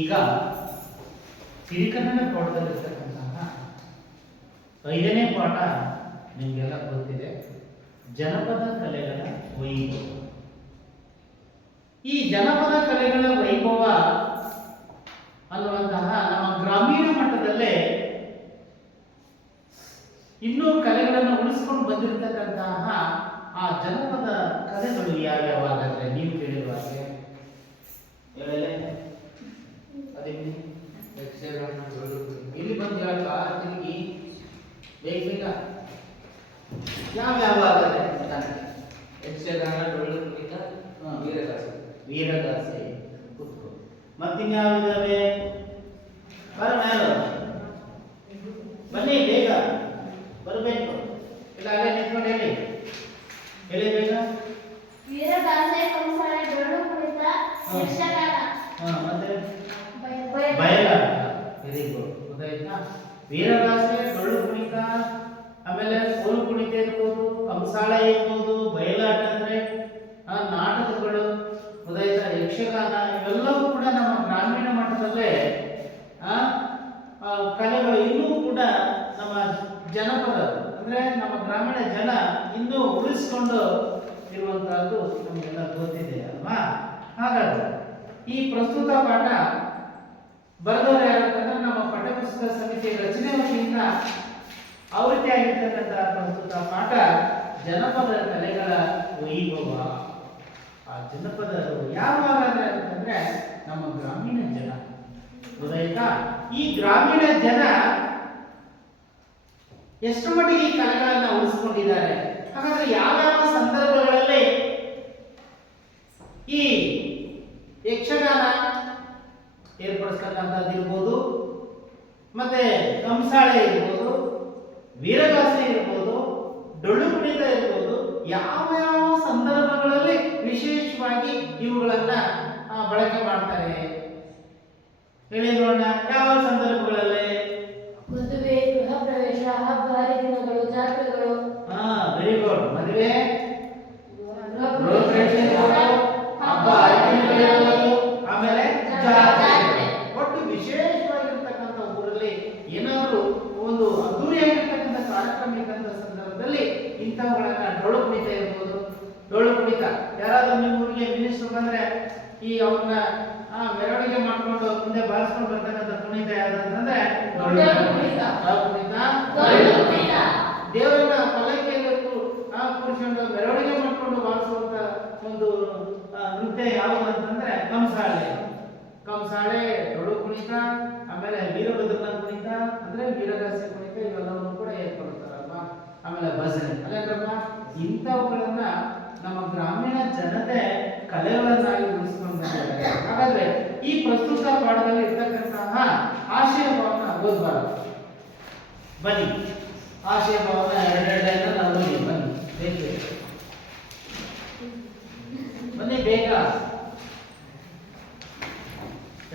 ಈಗ ಸಿರಿಕನ್ನಡ ಪಾಠದಲ್ಲಿರ್ತಕ್ಕಂತಹ 5ನೇ ಪಾಠ ನಿಮಗೆಲ್ಲ ಗೊತ್ತಿದೆ. ಜನಪದ ಕಲೆಗಳ ವೈಭವ. ಈ ಜನಪದ ಕಲೆಗಳ ವೈಭವ ಅನ್ನುವಂತಹ ನಮ್ಮ ಗ್ರಾಮೀಣ ಮಟ್ಟದಲ್ಲೇ ಇನ್ನೂ ಕಲೆಗಳನ್ನು ಉಳಿಸ್ಕೊಂಡು ಬಂದಿರತಕ್ಕಂತಹ ಆ ಜನಪದ ಕಲೆಗಳು ಯಾವ್ಯಾವಾಗಂದ್ರೆ ನೀವು ಕೇಳಿರುವ ಹಾಗೆ ಇಲ್ಲಿ ಬಂದು ಹೇಳಕ್ಕ ತಿರುಗಿ ಬೇಗ ಬೇಗ ಯಾವ್ಯಾವಾಗಂದ್ರೆ ಯಕ್ಷಗಾನ, ಡೊಳ್ಳು ಕುಣಿತ, ವೀರಗಾಸೆ. ವೀರಗಾಸೆ ಕುತ್ಕೋ. ಮತ್ತಿನ್ಯಾವಿದಾವೆ? ಬನ್ನಿ ಬೇಗ ಬರಬೇಕು. ಇಲ್ಲ ಅಲ್ಲೇ ನಿಂತ್ಕೊಂಡು ಹೇಳಿ ಹೇಳಿ ಬೇಗ. ವೀರಗಾಸೆ, ಕಂಸಾಳೆ, ಡೊಳ್ಳು ಕುಣಿತ, ಯಕ್ಷಗಾನ. ಮತ್ತೆ ಬಯಲಾಟ. Very good. ಗೊತ್ತಾಯ್ತಾ? ವೀರಗಾಸೆ, ಡೊಳ್ಳು ಕುಣಿತ, ಆಮೇಲೆ ಕೋಲು ಕುಣಿತ ಇರ್ಬೋದು, ಕಂಸಾಳೆ ಇರ್ಬೋದು, ಬಯಲಾಟ ಅಂದ್ರೆ ನಾಟಕಗಳು, ಗೊತ್ತಾಯ್ತಾ? ಯಕ್ಷಗಾನ, ಇವೆಲ್ಲವೂ ಕೂಡ ನಮ್ಮ ಗ್ರಾಮೀಣ ಮಟ್ಟದಲ್ಲೇ ಕಲೆಗಳು ಇನ್ನೂ ಕೂಡ ನಮ್ಮ ಜನಪದ ಅಂದ್ರೆ ನಮ್ಮ ಗ್ರಾಮೀಣ ಜನ ಇನ್ನೂ ಉಳಿಸ್ಕೊಂಡು ಇರುವಂತಹದ್ದು ನಮಗೆಲ್ಲ ಗೊತ್ತಿದೆ ಅಲ್ವಾ? ಹಾಗಾದ್ರೆ ಈ ಪ್ರಸ್ತುತ ಪಾಠ ಬರೆದವರು ಯಾರಂತಂದ್ರೆ ನಮ್ಮ ಪಠ್ಯಪುಸ್ತಕ ಸಮಿತಿ ರಚನೆ ವತಿಯಿಂದ ಆವೃತ್ತಿ ಆಗಿರ್ತಕ್ಕಂತಹ ಪ್ರಸ್ತುತ ಪಾಠ ಜನಪದ ಕಲೆಗಳ ವೈಭವ. ಆ ಜನಪದರು ಯಾವಾಗ ಅಂತಂದ್ರೆ ನಮ್ಮ ಗ್ರಾಮೀಣ ಜನ, ಗೊತ್ತಾಯ್ತಾ? ಈ ಗ್ರಾಮೀಣ ಜನ ಎಷ್ಟು ಮಟ್ಟಿಗೆ ಈ ಕಲೆಗಳನ್ನ ಉಳಿಸ್ಕೊಂಡಿದ್ದಾರೆ? ಹಾಗಾದ್ರೆ ಯಾವ್ಯಾವ ಸಂದರ್ಭಗಳಲ್ಲಿ ಈ ಯಕ್ಷಗಾನ ಏರ್ಪಡಿಸ್ತಕ್ಕಂಥದ್ದಿರ್ಬೋದು, ಮತ್ತೆ ಕಂಸಾಳೆ ಇರ್ಬೋದು, ವೀರಗಾಸೆ ಇರ್ಬೋದು, ಡೊಳ್ಳು ಕುಣಿತ ಇರ್ಬೋದು, ಯಾವ ಯಾವ ಸಂದರ್ಭಗಳಲ್ಲಿ ವಿಶೇಷವಾಗಿ ಇವುಗಳನ್ನ ಬಳಕೆ ಮಾಡ್ತಾರೆ ಹೇಳಿ ನೋಡೋಣ. ಯಾವ ಸಂದರ್ಭಗಳಲ್ಲಿ? ಮದುವೆ, ಗೃಹ ಪ್ರವೇಶ, ಹಬ್ಬ ಹರಿದಿನಗಳು, ಜಾತ್ರೆಗಳು. Very good. ಮದುವೆ, ಗೃಹ ಪ್ರವೇಶ, ಹಬ್ಬ ಹರಿದಿನಗಳು, ಆಮೇಲೆ ಜಾತ್ರೆ. ಒಟ್ಟು ವಿಶೇಷವಾಗಿರ್ತಕ್ಕಂಥ ಊರಲ್ಲಿ ಏನಾದರೂ ಒಂದು ಅದ್ದೂರಿಯಾಗಿರ್ತಕ್ಕಂಥ ಕಾರ್ಯಕ್ರಮ ಇದ್ದಂಥ ಸಂದರ್ಭದಲ್ಲಿ ಇಂಥವುಗಳನ್ನ ಡೊಳ್ಳು ಕುಣಿತ ಇರ್ಬೋದು. ಡೊಳ್ಳು ಕುಣಿತ ಯಾರಾದ್ರೂ ನಿಮ್ಮ ಊರಿಗೆ ಮಿನಿಸ್ಟರ್ ಬಂದ್ರೆ ಈ ಅವ್ರನ್ನ ಮೆರವಣಿಗೆ ಮಾಡ್ಕೊಂಡು ಮುಂದೆ ಬಾರಿಸ್ಕೊಂಡು ಬರ್ತಕ್ಕಂಥ ಕುಣಿತ ಯಾವ್ದಂದ್ರೆ ಡೊಳ್ಳು ಕುಣಿತ. ದೇವರನ್ನ ಪಲ್ಲಕ್ಕಿಯಲ್ಲಿ ಕೂರಿಸ್ಕೊಂಡು ಮೆರವಣಿಗೆ ಮಾಡ್ಕೊಂಡು ಬಾರಿಸುವಂತ ಒಂದು ನೃತ್ಯ ಯಾವುದು ಅಂತಂದ್ರೆ ಕಂಸಾಳೆ. ಕಂಸಾಳೆ, ಡೊಳ್ಳು ಕುಣಿತ, ಆಮೇಲೆ ವೀರಭದ್ರನ ಕುಣಿತ ಅಂದ್ರೆ ವೀರಗಾಸೆ ಕುಣಿತ, ಇವೆಲ್ಲವನ್ನು ಕೂಡ ಏರ್ಪಡ್ತಾರಲ್ವಾ? ಆಮೇಲೆ ಭಜನೆ ಅಲ್ಲೇನ್ರಪ್ಪ, ಇಂಥವುಗಳನ್ನ ನಮ್ಮ ಗ್ರಾಮೀಣ ಜನತೆ ಕಲೆಗಳನ್ನಾಗಿ ಉಳಿಸ್ಕೊಂಡು ಬಂದಿದ್ದಾರೆ. ಹಾಗಾದ್ರೆ ಈ ಪ್ರಸ್ತುತ ಪಾಠದಲ್ಲಿ ಇರ್ತಕ್ಕಂತಹ ಆಶಯ ಭಾವನ ಓದ್ಬಾರ್ದು. ಬನ್ನಿ ಆಶಯ ಭಾವನ ಎರಡೆರಡನ್ನ ನಾವು ಓದಿ ಬನ್ನಿ ಬೇಗ ಬನ್ನಿ ಬೇಗ.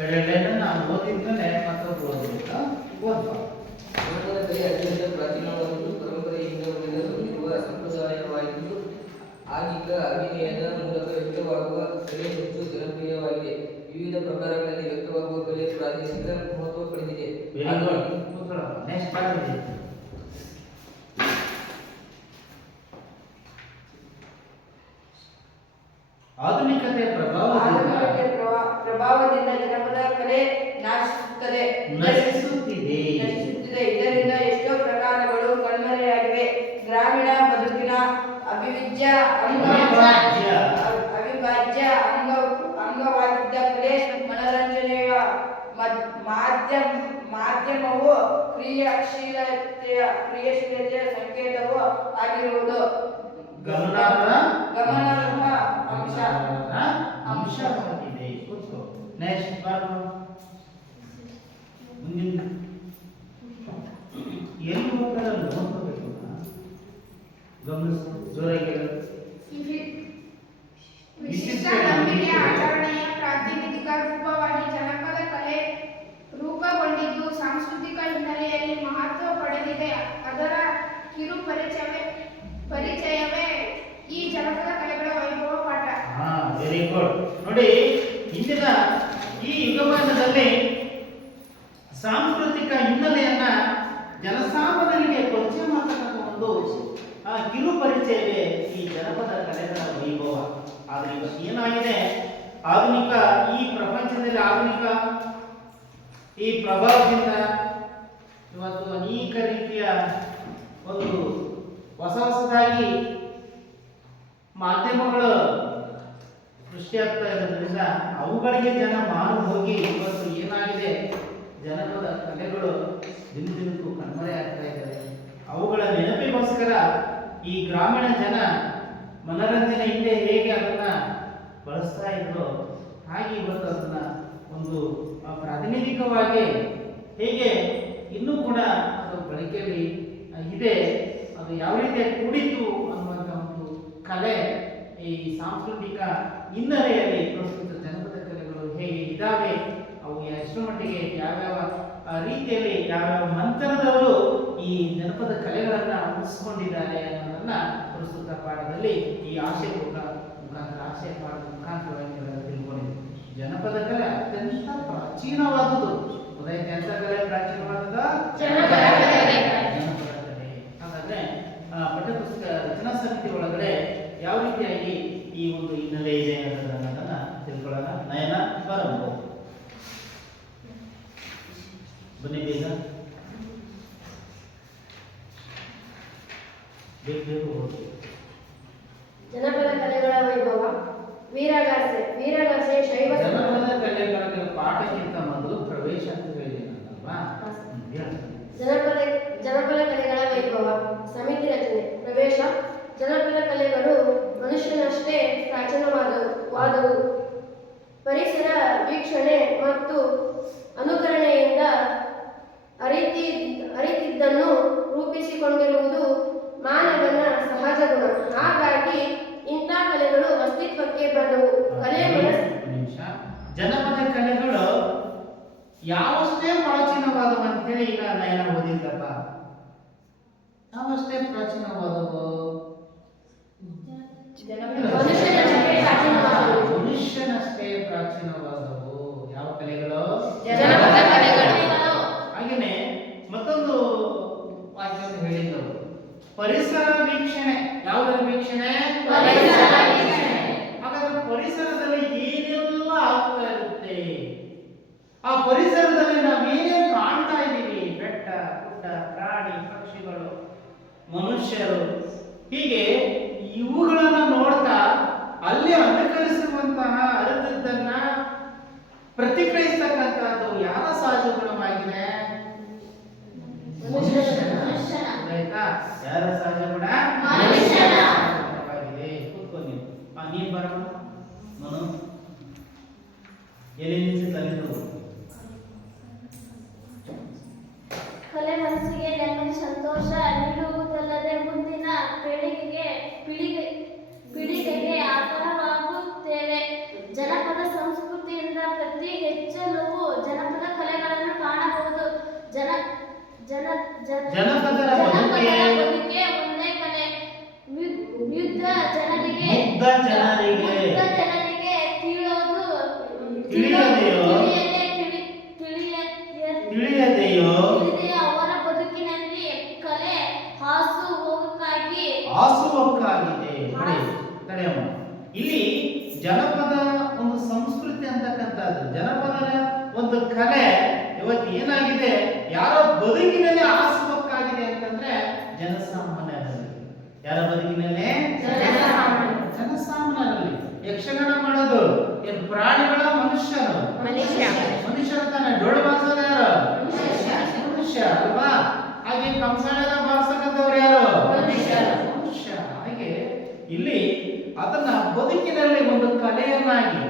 ಎರಡೆರಡನ್ನ ನಾವು ಓದಿದ್ಮೇಲೆ ಮತ್ತೊಬ್ಬರು ಓದಬೇಕಾ? ಓದ್ಬಾರ್ದು. ಜನಪದ ಕಲೆ ಅತ್ಯಂತ ಪ್ರಾಚೀನವಾದದ್ದು, ಪರಂಪರೆಯಿಂದ ಉಳಿದಿರುವ ಸಂಪ್ರದಾಯವಾಗಿದ್ದು ಆಗಿಗ ಅಭಿನಯದ ಮೂಲಕ ವ್ಯಕ್ತವಾಗುವ ಕಲೆ ಹೆಚ್ಚು ಜನಪ್ರಿಯವಾಗಿದೆ. ವಿವಿಧ ಪ್ರಕಾರಗಳಲ್ಲಿ ವ್ಯಕ್ತವಾಗುವ ಕಲೆ ಪ್ರಾದೇಶಿಕ ಮಹತ್ವ ಪಡೆದಿದೆ. ಆಧುನಿಕತೆ ಪ್ರಭಾವದಿಂದ ಜನಪದ ಕಲೆ ನಶಿಸುತ್ತಿದೆ. ಇದರಿಂದ ಎಷ್ಟೋ ಪ್ರಕಾರಗಳು ಕಣ್ಮರೆಯಾಗಿವೆ. ಗ್ರಾಮೀಣ ಬದುಕಿನ ಅವಿಭಾಜ್ಯ ಅಂಗವಾಗಿದ್ದ ಕಲೆ ಮನರಂಜನೆಯ ಮಾಧ್ಯಮವು ಕ್ರಿಯಾಶೀಲತೆಯ ಸಂಕೇತವೂ ಆಗಿರುವುದು ಗಮನಾರ್ಹ ಅಂಶವಾಗಿದೆ. ನೆಕ್ಸ್ಟ್ ಮುಂದಿನ ಎಲ್ಲಿ ಹೋಗ್ತಾರೆ ನೋಡ್ಕೋಬೇಕು. ಗಮನಿಸು, ಜೋರಾಗಿ ವಿಶಿಷ್ಟ ನಂಬಿಕೆ ಆಚರಣೆಯ ಪ್ರಾತಿನಿಧಿಕ ರೂಪವಾಗಿ ಜನಪದ ಕಲೆ ರೂಪುಗೊಂಡಿದ್ದು ಸಾಂಸ್ಕೃತಿಕ ಹಿನ್ನೆಲೆಯಲ್ಲಿ ಮಹತ್ವ ಪಡೆದಿದೆ. ಅದರ ಕಿರು ಪರಿಚಯವೇ ಈ ಜನಪದ ಕಲೆಗಳ ವೈಭವ ಪಾಠ. Very good. ನೋಡಿ, ಇಂದಿನ ಈ ಯುಗಮಾನದಲ್ಲಿ ಹಿನ್ನೆಲೆಯನ್ನ ಜನಸಾಮಾನ್ಯರಿಗೆ ಪರಿಚಯ ಮಾಡತಕ್ಕಂಥ ಒಂದು ಕಿರು ಪರಿಚಯವೇ ಈ ಜನಪದ ಕಲೆಗಳ ವೈಭವ. ಆದ್ರೆ ಇವತ್ತು ಏನಾಗಿದೆ, ಆಧುನಿಕ ಈ ಪ್ರಪಂಚದಲ್ಲಿ ಆಧುನಿಕ ಈ ಪ್ರಭಾವದಿಂದ ಇವತ್ತು ಅನೇಕ ರೀತಿಯ ಒಂದು ಹೊಸದಾಗಿ ಮಾಧ್ಯಮಗಳು ಸೃಷ್ಟಿಯಾಗ್ತಾ ಇರೋದ್ರಿಂದ ಅವುಗಳಿಗೆ ಜನ ಮಾರು ಹೋಗಿ ಇವತ್ತು ಏನಾಗಿದೆ, ಜನಪದ ಕಲೆಗಳು ದಿನಕ್ಕೂ ಕಣ್ಮರೆ ಆಗ್ತಾ ಇದ್ದಾರೆ. ಅವುಗಳ ನೆನಪಿಗೋಸ್ಕರ ಈ ಗ್ರಾಮೀಣ ಜನ ಮನರಂಜನೆ ಹಿಂದೆ ಹೇಗೆ ಅದನ್ನ ಬಳಸ್ತಾ ಇದ್ರು ಹಾಗೆ ಇವತ್ತು ಅದನ್ನ ಒಂದು ಪ್ರಾತಿನಿಧಿಕವಾಗಿ ಹೇಗೆ ಇನ್ನೂ ಕೂಡ ಅದು ಬಳಕೆಯಲ್ಲಿ ಇದೆ, ಅದು ಯಾವ ರೀತಿ ಕೂಡಿತು ಅನ್ನುವಂಥ ಒಂದು ಕಲೆ ಈ ಸಾಂಸ್ಕೃತಿಕ ಹಿನ್ನೆಲೆಯಲ್ಲಿ ಪ್ರಸ್ತುತ ಜನಪದ ಕಲೆಗಳು ಹೇಗೆ ಇದ್ದಾವೆ, ಅವು ಎಷ್ಟು ಮಟ್ಟಿಗೆ ಯಾವ್ಯಾವ ರೀತಿಯಲ್ಲಿ ಯಾವ್ಯಾವ ಮಂತ್ರದವರು ಈ ಜನಪದ ಕಲೆಗಳನ್ನ ಉಳಿಸ್ಕೊಂಡಿದ್ದಾರೆ ಅನ್ನೋದನ್ನ ಪ್ರಸ್ತುತ ಪಾಠದಲ್ಲಿ ಈ ಆಶಯ ಮುಖಾಂತರ ಆಶಯ ಪಾಠದ ಮುಖಾಂತರವಾಗಿ ತಿಳ್ಕೊಂಡಿದ್ದೀವಿ. ಜನಪದ ಕಲೆ ಅತ್ಯಂತ ಪ್ರಾಚೀನವಾದುದು. ಗೊತ್ತಾಯ್ತು ಎಂತ ಕಲೆ ಪ್ರಾಚೀನವಾದ ಜನಪದ ಕಲೆ. ಹಾಗಾದ್ರೆ ಪಠ್ಯಪುಸ್ತಕ ರಚನಾ ಸಮಿತಿ ಒಳಗಡೆ ಯಾವ ರೀತಿಯಾಗಿ ಈ ಒಂದು ಹಿನ್ನೆಲೆ ಇದೆ ಅನ್ನೋದನ್ನ ತಿಳ್ಕೊಳ್ಳೋಣ. ನಯನ ಬರಬಹುದು, ಬನ್ನಿ ಬೇಗ ಬೇಗ ಹೋಗಿ. ಜನಪದ ಕಲೆಗಳ ವೈಭವ. ವೀರಗಾಸೆ ಶೈವ ಜನಪದ ಕಲೆಗಳ ಪಾಠಕ್ಕಿಂತ ಮೊದಲು ಪ್ರವೇಶ ಅಂತ ಹೇಳಿದೆ ಅಲ್ವಾ? ಜನಪದ ಕಲೆಗಳ ವೈಭವ. ಸಮಿತಿ ರಚನೆ. ಪ್ರವೇಶ. ಜನಪದ ಕಲೆಗಳು ಮನುಷ್ಯನಷ್ಟೇ ಪ್ರಾಚೀನವಾದವು. ಪರಿಸರ ವೀಕ್ಷಣೆ ಮತ್ತು ಅನುಕರಣೆಯಿಂದ ಅರಿತಿದ್ದನ್ನು ರೂಪಿಸಿಕೊಂಡಿರುವುದು ಮಾನವನ ಸಹಜ ಗುಣ. ಹಾಗಾಗಿ ಇಂಥ ಕಲೆಗಳು ಅಸ್ತಿತ್ವಕ್ಕೆ ಬಂದವು. ಜನಪದ ಕಲೆಗಳು ಯಾವಷ್ಟೇ ಪ್ರಾಚೀನವಾದವು ಅಂತ ಹೇಳಿ ಈಗ ನಯನ ಓದಿದ್ದಪ್ಪ. ಯಾವಷ್ಟೇ ಪ್ರಾಚೀನವಾದವು? ಮನುಷ್ಯನಷ್ಟೇ ಪ್ರಾಚೀನವಾದವು. ಯಾವ ಕಲೆಗಳು? ಜನಪದ ಕಲೆಗಳು. ಹಾಗೇನೆ ಮತ್ತೊಂದು ವಾಕ್ಯವನ್ನು ಹೇಳಿದ್ದವು, ಪರಿಸರ ವೀಕ್ಷಣೆ. ಯಾವುದರ ವೀಕ್ಷಣೆ? ಹಾಗಾದ್ರೆ ಪರಿಸರದಲ್ಲಿ ಏನೆಲ್ಲ ಆಗ್ತಾ ಇರುತ್ತೆ, ಆ ಪರಿಸರದಲ್ಲಿ ನಾವೇನೇನು ಕಾಣ್ತಾ ಇದ್ದೀವಿ, ಬೆಟ್ಟ ಗುಡ್ಡ, ಪ್ರಾಣಿ ಪಕ್ಷಿಗಳು, ಮನುಷ್ಯರು, ಹೀಗೆ ಇವುಗಳನ್ನ ನೋಡ್ತಾ ಅಲ್ಲಿ ಅನುಕರಿಸಿರುವಂತಹ ಅರಿತದ್ದನ್ನ ಪ್ರತಿಕ್ರಿಯಿಸ್ತಕ್ಕಂಥದ್ದು ಯಾರ ಸಹಜ ಗುಣವಾಗಿದೆ? ಆಯ್ತಾ? ಯಾರ ಸಹಜ ಗುಣ? ಮನುಷ್ಯನವಾಗಿದೆ. ಕೂತ್ಕೊಂಡು ನೀನ್ ಬರೋಣ ಮನು, ಎಲ್ಲಿ ನಿಲ್ಸಿದ್ದವು? ಕಲೆ ಮನಸ್ಸಿಗೆ ನೆಮ್ಮದಿ ಸಂತೋಷ ನೀಡುವುದಲ್ಲದೆ ಮುಂದಿನ ಪೀಳಿಗೆಗೆ ಆಧಾರವಾಗುತ್ತೇವೆ. ಜನಪದ ಸಂಸ್ಕೃತಿಯಿಂದ ಪ್ರತಿ ಹೆಚ್ಚಳವು ಜನಪದ ಕಲೆಗಳನ್ನು ಕಾಣಬಹುದು. ಜನಪದರ ಬದುಕೆ ಒಂದೇ ಕಲೆ. ಯುದ್ಧ ಜನರಿಗೆ ತಿಳಿಯದೆಯೋ ಅವರ ಬದುಕಿನಲ್ಲಿ ಕಲೆ ಹಾಸುಹೊಕ್ಕಾಗಿದೆ. ತಡೆಯಮ್ಮ, ಇಲ್ಲಿ ಜನಪದ ಒಂದು ಸಂಸ್ಕೃತಿ ಅಂತಕ್ಕಂಥದ್ದು, ಜನಪದದ ಒಂದು ಕಲೆ ಇವತ್ತು ಏನಾಗಿದೆ, ಯಾರೋ ಬದುಕಿನಲ್ಲಿ ಹಾಸುಹೊಕ್ಕಾಗಿದೆ ಅಂತಂದ್ರೆ ಜನಸಾಮಾನ್ಯರಲ್ಲಿ. ಯಾರ ಬದುಕಿನಲ್ಲಿ? ಜನಸಾಮಾನ್ಯರಲ್ಲಿ. ಯಕ್ಷಗಾನ ಮಾಡೋದು ಏನು ಪ್ರಾಣಿಗಳ? ಮನುಷ್ಯರು ತಾನೆ. ಡೊಳ್ಳು ಬಾರಿಸೋದು ಯಾರು? ಮನುಷ್ಯ ಅಲ್ವಾ? ಹಾಗೆ ಕಂಸಾಳೆನ ಬಾರಿಸಕ್ಕಂಥವ್ರು ಯಾರು? ಮನುಷ್ಯ. ಹಾಗೆ ಇಲ್ಲಿ ಅದನ್ನ ಬದುಕಿನಲ್ಲಿ ಒಂದು ಕಲೆಯನ್ನಾಗಿ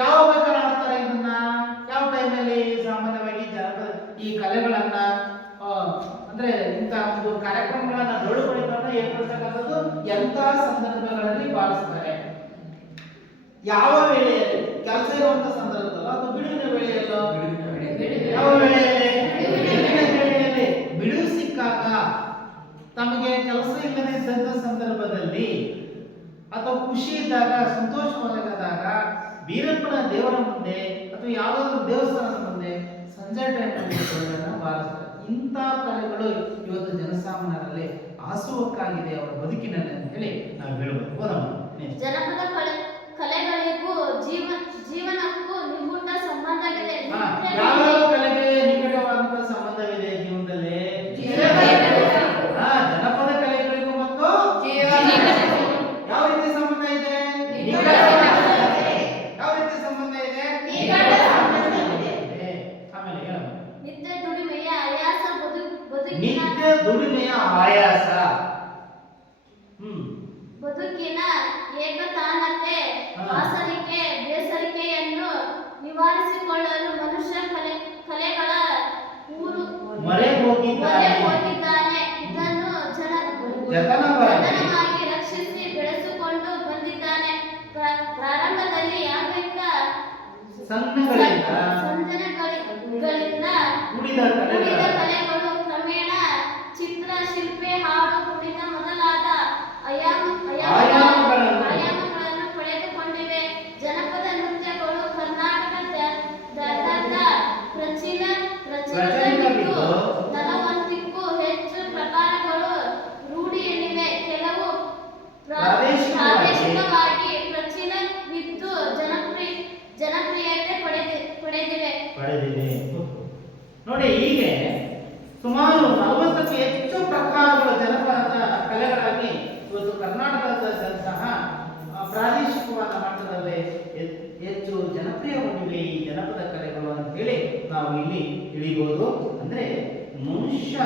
ಯಾವ ಬೇಕಾದ್ರೆ ಆಡ್ತಾರೆ. ಇದನ್ನ ಯಾವ ಟೈಮಲ್ಲಿ ಸಾಮಾನ್ಯವಾಗಿ ಜನಪದ ಈ ಕಲೆಗಳನ್ನ ಅಂದ್ರೆ ಇಂಥ ಒಂದು ಕಾರ್ಯಕ್ರಮಗಳನ್ನ ಡೊಳ್ಳು ಬಡಿತವನ್ನ ಏರ್ಪಡಿಸತಕ್ಕಂಥದ್ದು ಎಂತ ಸಂದರ್ಭಗಳಲ್ಲಿ ಬಾರಿಸ್ತಾರೆ, ಯಾವ ವೇಳೆಯಲ್ಲಿ, ಕೆಲಸ ಇರುವಂತ ಸಂದರ್ಭದಲ್ಲ ಅಥವಾ ಬಿಡುವಿನ ವೇಳೆಯಲ್ಲೋ? ಯಾವ ವೇಳೆಯಲ್ಲಿ? ಬಿಡುವು ಸಿಕ್ಕಾಗ, ತಮಗೆ ಕೆಲಸ ಇಲ್ಲದೆ ಇದ್ದಂತ ಸಂದರ್ಭದಲ್ಲಿ, ಅಥವಾ ಖುಷಿ ಇದ್ದಾಗ, ಸಂತೋಷವಾದಾಗ ಬೀರಪ್ಪನ ದೇವರ ಮುಂದೆ ಅಥವಾ ಯಾವುದಾದ್ರೂ ದೇವಸ್ಥಾನದ ಮುಂದೆ ಸಂಜೆ ಟೈಮಲ್ಲಿ ಬಾರಿಸ್ತಾರೆ. ಇಂಥ ಕಲೆಗಳು ಇವತ್ತು ಜನಸಾಮಾನ್ಯರಲ್ಲಿ ಆಸುವಕ್ಕಾಗಿದೆ ಅವರ ಬದುಕಿನಲ್ಲಿ ಅಂತ ಹೇಳಿ ನಾವು ಹೇಳ್ಬೋದು. ಓದಮ್ಮ. Next. ಜನಪದ ಕಲೆಗಳಿಗೂ ಜೀವನಕ್ಕೂ ನಿಗೂಢ ಸಂಬಂಧವಿದೆ. ಯಾವ ಕಲೆಗೆ ನಿಕಟವಾದಂತಹ ಸಂಬಂಧವಿದೆ ಜೀವನದಲ್ಲಿ? ಜನಪದ ಕಲೆಗಳಿಗೂ ಮತ್ತು ಯಾವ ರೀತಿ ಸಂಬಂಧ ಇದೆ? ಯಾವ ರೀತಿ ಸಂಬಂಧ ಇದೆ? ಆಮೇಲೆ ಹೇಳಮ್ಮ. ನಿತ್ಯ ದುಡಿಮೆಯ ಆಯಾಸ ಬದುಕಿನ ನಿತ್ಯ ದುಡಿಮೆಯ ಆಯಾಸ, ಬದುಕಿನ ಏಕತಾನತೆ, ಹಾ. ಆಸರಿಕೆ, ಬೇಸರಿಕೆಯನ್ನು ನಿವಾರಿಸಿಕೊಳ್ಳಲು ಮನುಷ್ಯ ಕಲೆಗಳ ಮೊರೆ ಹೋಗಿದ್ದಾನೆ. ಇದನ್ನು ಜತನವಾಗಿ ರಕ್ಷಿಸಿ ಬೆಳೆಸಿಕೊಂಡು ಬಂದಿದ್ದಾನೆ. ಪ್ರಾರಂಭದಲ್ಲಿ ಯಾಂತ್ರಿಕ ಸಂಜ್ಞೆಗಳಿಂದ ಸಂಜನಗಳಿಂದ ಕೂಡಿದ ಕೂಡಿದ ಕಲೆಗಳ ಕಲೆಗಳು ಕ್ರಮೇಣ ಚಿತ್ರ, ಶಿಲ್ಪೆ, ಹಾಡು, ಕುಣಿತ ಮೊದಲಾದ ಆಯಾಮಗಳನ್ನು ಪಡೆದುಕೊಂಡಿವೆ. ಜನಪದ ನೃತ್ಯಗಳು ಕರ್ನಾಟಕದಾದ್ಯಂತ ಪ್ರಚಲಿತವಿದ್ದು 40ಕ್ಕೂ ಹೆಚ್ಚು ಪ್ರಕಾರಗಳು ರೂಢಿಯಲ್ಲಿವೆ. ಕೆಲವು ಪ್ರಾದೇಶಿಕವಾಗಿ ಪ್ರಚಲಿತವಿದ್ದು ಜನಪ್ರಿಯತೆ ಪಡೆದಿವೆ. ನೋಡಿ, ಹೀಗೆ ಸುಮಾರು 40ಕ್ಕೂ ಹೆಚ್ಚು ಪ್ರಕಾರಗಳ ಜನಪದ ಕಲೆಗಳಾಗಿ ಇವತ್ತು ಕರ್ನಾಟಕದಂತಹ ಪ್ರಾದೇಶಿಕವಾದ ಮಟ್ಟದಲ್ಲಿ ಹೆಚ್ಚು ಜನಪ್ರಿಯಗೊಂಡಿವೆ ಈ ಜನಪದ ಕಲೆಗಳು ಅಂತ ಹೇಳಿ ನಾವು ಇಲ್ಲಿ ತಿಳಿಬಹುದು. ಅಂದ್ರೆ ಮನುಷ್ಯ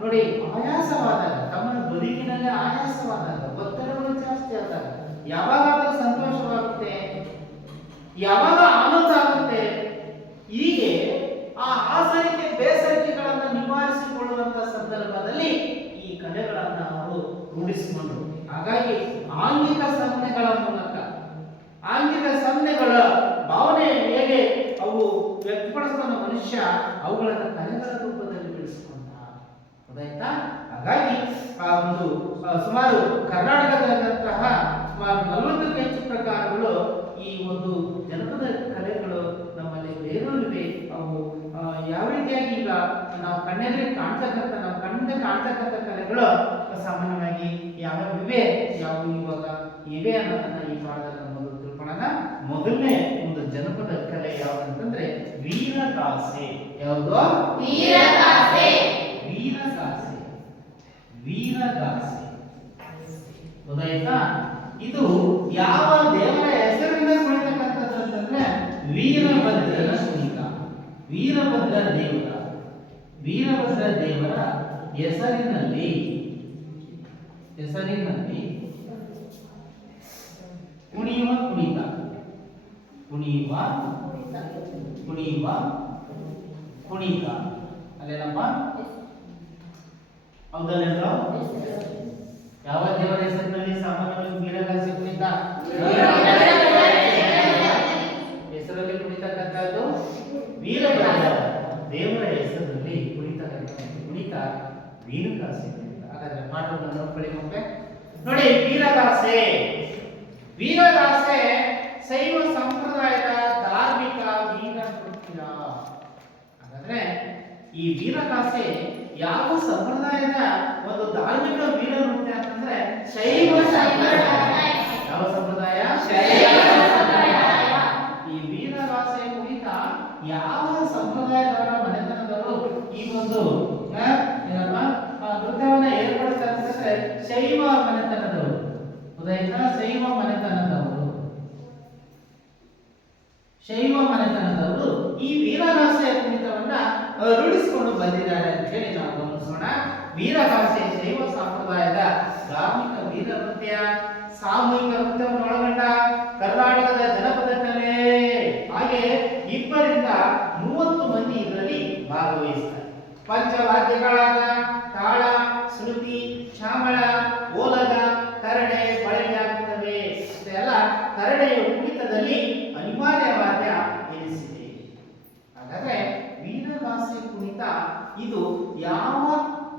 ನೋಡಿ ಆಯಾಸವಾದಾಗ, ತಮ್ಮ ಬದುಕಿನಲ್ಲಿ ಆಯಾಸವಾದಾಗ, ಒತ್ತಡಗಳು ಜಾಸ್ತಿ ಆದಾಗ ಯಾವಾಗ ಸಂತೋಷವಾಗುತ್ತೆ, ಯಾವಾಗ ಆನಂದ ಆಗುತ್ತೆ, ಹೀಗೆ ಆ ಆಸರಿಕೆ ಬೇಸರಿಕೆಗಳನ್ನು ನಿವಾರಿಸಿಕೊಳ್ಳುವಂತ ಸಂದರ್ಭದಲ್ಲಿ ಈ ಕಲೆಗಳನ್ನು ಅವರು ರೂಢಿಸಿಕೊಂಡರು. ಹಾಗಾಗಿ ಆಂಗಿಕ ಸಂಜ್ಞೆಗಳ ಮೂಲಕ, ಆಂಗಿಕ ಸಂಜ್ಞೆಗಳ ಭಾವನೆ ಹೇಗೆ ಅವು ವ್ಯಕ್ತಪಡಿಸುವ ಮನುಷ್ಯ ಅವುಗಳನ್ನು ಕಲೆಗಳ ರೂಪದಲ್ಲಿ ಬೆಳೆಸಿಕೊಂಡ. ಗೊತ್ತಾಯ್ತಾ? ಹಾಗಾಗಿ ಆ ಒಂದು ಸುಮಾರು ಕರ್ನಾಟಕದಂತಹ ಸುಮಾರು 40ಕ್ಕೂ ಹೆಚ್ಚು ಪ್ರಕಾರಗಳು ಈ ಒಂದು ಜನಪದ ಕಲೆಗಳು ನಮ್ಮಲ್ಲಿ ಬೇರೂರಿವೆ. ಅವು ಯಾವ ರೀತಿಯಾಗಿ ಈಗ ನಾವು ಕಣ್ಣಲ್ಲಿ ಕಾಣ್ತಕ್ಕಂಥ, ನಾವು ಕಣ್ಣಿಂದ ಕಾಣ್ತಕ್ಕಂಥ ಕಲೆಗಳು ಸಾಮಾನ್ಯವಾಗಿ ಯಾವ್ಯಾವ ಇವೆ, ಯಾವ ಇವಾಗ ಇವೆ ಅನ್ನೋದನ್ನ ಈ ಪಾಠದಲ್ಲಿ ನಮ್ಮದು ತಿಳ್ಕೊಳ್ಳೋಣ. ಮೊದಲನೇ ಒಂದು ಜನಪದ ಕಲೆ ಯಾವ್ದಂತಂದ್ರೆ ವೀರಗಾಸೆ. ಯಾವುದು? ವೀರಗಾಸೆ. ವೀರಗಾಸೆ. ವೀರಗಾಸೆ ಗೊತ್ತಾಯ್ತಾ? ಇದು ಯಾವ ದೇವರ ಹೆಸರಿನಿಂದ ಕುಣಿತಕ್ಕಂಥದ್ದು ಅಂತಂದ್ರೆ ವೀರಭದ್ರನ ಕುಣಿತ. ವೀರಭದ್ರ ದೇವರ ಹೆಸರಿನಲ್ಲಿ ಕುಣಿಯುವ ಕುಣಿತ. ಅಲ್ಲೇನಪ್ಪ? ಹೌದಲ್ಲೇನೋ? ಯಾವ ದೇವರ ಹೆಸರಿನಲ್ಲಿ ಸಾಮಾನ್ಯವಾಗಿ ವೀರಗಾಸೆ ಕುಣಿತ ಹೆಸರಲ್ಲಿ ಕುಣಿತಕ್ಕಂಥದ್ದು? ವೀರಭದ್ರ ದೇವರ ಹೆಸರಲ್ಲಿ ಕುಣಿತಕ್ಕಂಥ ಕುಣಿತ ವೀರಗಾಸೆ ಕುಣಿತ. ಹಾಗಾದ್ರೆ ಪಾಠವನ್ನು ನೋಡ್ಕೊಳ್ಳಿ ಮುಂದೆ ನೋಡಿ. ವೀರಗಾಸೆ ಶೈವ ಸಂಪ್ರದಾಯದ ಧಾರ್ಮಿಕ ವೀರ ನೃತ್ಯ. ಹಾಗಾದ್ರೆ ಈ ವೀರಗಾಸೆ ಯಾವ ಸಂಪ್ರದಾಯದ ಒಂದು ಧಾರ್ಮಿಕ ವೀರ ನೃತ್ಯ ಅಂತಂದ್ರೆ ಶೈವ ಸಂಪ್ರದಾಯ. ಯಾವ ಸಂಪ್ರದಾಯ? ಈ ವೀರಗಾಸೆ ಕುರಿತ ಯಾವ ಸಂಪ್ರದಾಯದವರ ಮನೆತನದವರು ಈ ಒಂದು ಏನಪ್ಪ ನೃತ್ಯವನ್ನ ಏರ್ಪಡಿಸ್ತಾರೆ ಅಂತಂದ್ರೆ ಶೈವ ಮನೆತನದವರು. ಗೊತ್ತಾಯ್ತಾ? ಶೈವ ಮನೆತನದವರು ಈ ವೀರಗಾಸೆ ಕುಣಿತವನ್ನ ರೂಢಿಸಿಕೊಂಡು ಬಂದಿದ್ದಾರೆ ಅಂತ ಹೇಳಿ ನಾವು ಗಮನಿಸೋಣ. ವೀರಗಾಸೆ ಶೈವ ಸಂಪ್ರದಾಯದ ಧಾರ್ಮಿಕ ವೀರ ನೃತ್ಯ, ಸಾಮೂಹಿಕ ನೃತ್ಯವನ್ನು ಒಳಗೊಂಡ ಕರ್ನಾಟಕದ ಜನಪದ ಕಲೆ. ಹಾಗೆ 2 ರಿಂದ 30 ಮಂದಿ ಇದರಲ್ಲಿ ಭಾಗವಹಿಸ್ತಾರೆ. ಪಂಚವಾದ್ಯಗಳಾದ ತಾಳ, ಶ್ರುತಿ, ಶ್ಯಾಮಳ, ಓಲಗ, ಕರಡೆ ಬಳಕೆಯಾಗುತ್ತವೆ. ಅಷ್ಟೆಲ್ಲ ಕರಡೆಯ ಕುಣಿತದಲ್ಲಿ ಅನಿವಾರ್ಯ ವಾದ್ಯ ಎನಿಸಿದೆ. ಹಾಗಾದ್ರೆ ವೀರಗಾಸೆ ಕುಣಿತ ಇದು ಯಾವ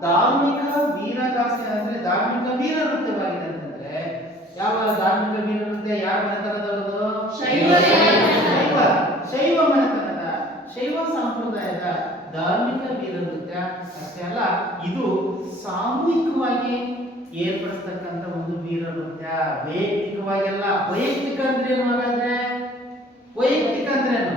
ಧಾರ್ಮಿಕ ವೀರಗಾಸೆ ಅಂದ್ರೆ ಧಾರ್ಮಿಕ ವೀರ ನೃತ್ಯವಾಗಿದೆ ಅಂತಂದ್ರೆ ಯಾವ ಧಾರ್ಮಿಕ ವೀರ ನೃತ್ಯ? ಯಾವ ಮನೆತನದವರದು? ಶೈವ ಮನೆತನದ, ಶೈವ ಸಂಪ್ರದಾಯದ ಧಾರ್ಮಿಕ ವೀರ ನೃತ್ಯ ಅಷ್ಟೇ ಅಲ್ಲ, ಇದು ಸಾಮೂಹಿಕವಾಗಿ ಏರ್ಪಡಿಸ್ತಕ್ಕಂಥ ಒಂದು ವೀರ ನೃತ್ಯ. ವೈಯಕ್ತಿಕವಾಗೆಲ್ಲ. ವೈಯಕ್ತಿಕ ಅಂದ್ರೇನು ಹಾಗಾದ್ರೆ? ವೈಯಕ್ತಿಕ ಅಂದ್ರೇನು?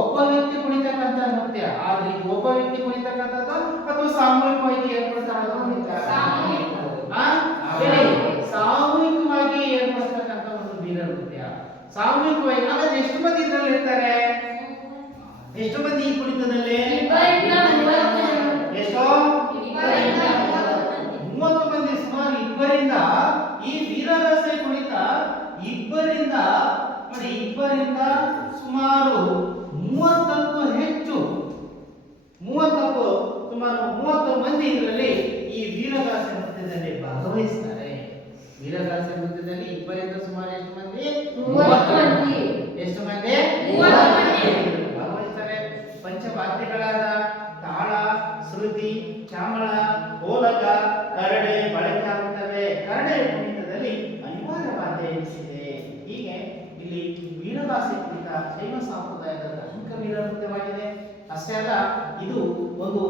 ಒಬ್ಬ ವ್ಯಕ್ತಿ ಕುಣಿತಕ್ಕಂಥ ನೃತ್ಯ. ಆದ್ರೆ ಇದು ಒಬ್ಬ ವ್ಯಕ್ತಿ ಕುಣಿತಕ್ಕಂಥದ್ದು ಅಥವಾ ಸಾಮೂಹಿಕವಾಗಿ ಏರ್ಪಡಿಸ್ತಕ್ಕಂಥ ನೃತ್ಯ? ಸಾಮೂಹಿಕವಾಗಿ ಏರ್ಪಡಿಸ್ತಕ್ಕಂಥ ಒಂದು ವೀರ ನೃತ್ಯ. ಸಾಮೂಹಿಕವಾಗಿ. ಹಾಗಾದ್ರೆ ಎಷ್ಟು ಮಂದಿ ಇದರಲ್ಲಿ ಇರ್ತಾರೆ? ಎಷ್ಟು ಮಂದಿ ಈ ಕುಣಿತದಲ್ಲಿ? ಎಷ್ಟೋ? 30 ಮಂದಿ. ಸುಮಾರು ಇಬ್ಬರಿಂದ ಈ ವೀರಗಾಸೆ ಕುಣಿತ ಇಬ್ಬರಿಂದ ಸುಮಾರು 30ಕ್ಕೂ ಹೆಚ್ಚು, ಸುಮಾರು 30 ಮಂದಿ ಇದರಲ್ಲಿ ಈ ವೀರಗಾಸೆ ನೃತ್ಯದಲ್ಲಿ ಭಾಗವಹಿಸ್ತಾರೆ. ವೀರಗಾಸೆ ನೃತ್ಯದಲ್ಲಿ ಇಬ್ಬರಿಂದ ಸುಮಾರು ಎಷ್ಟು ಮಂದಿ? 30 ಮಂದಿ. ಎಷ್ಟು ಮಂದಿ? 30 ಮಂದಿ ಭಾಗವಹಿಸ್ತಾರೆ. ಪಂಚವಾದ್ಯಗಳಾದ ತಾಳ, ಶ್ರುತಿ, ಚಾಮಳ, ಓಲಗ, ಕರಡೆ ಬಳಕೆ ಆಗುತ್ತವೆ. ಕರಡೆ ಕುಣಿತದಲ್ಲಿ ಅನಿವಾರ್ಯ ವಾದ್ಯ ಎನಿಸಿದೆ. ಹೀಗೆ ಇಲ್ಲಿ ವೀರಗಾಸೆ ಕುಣಿತ ಶೈವ ಸಂಪ್ರದಾಯದ ಧಾರ್ಮಿಕ ವೀರ ನೃತ್ಯವಾಗಿದೆ. ಅಷ್ಟೇ ಅಲ್ಲ, ಇದು ಒಂದು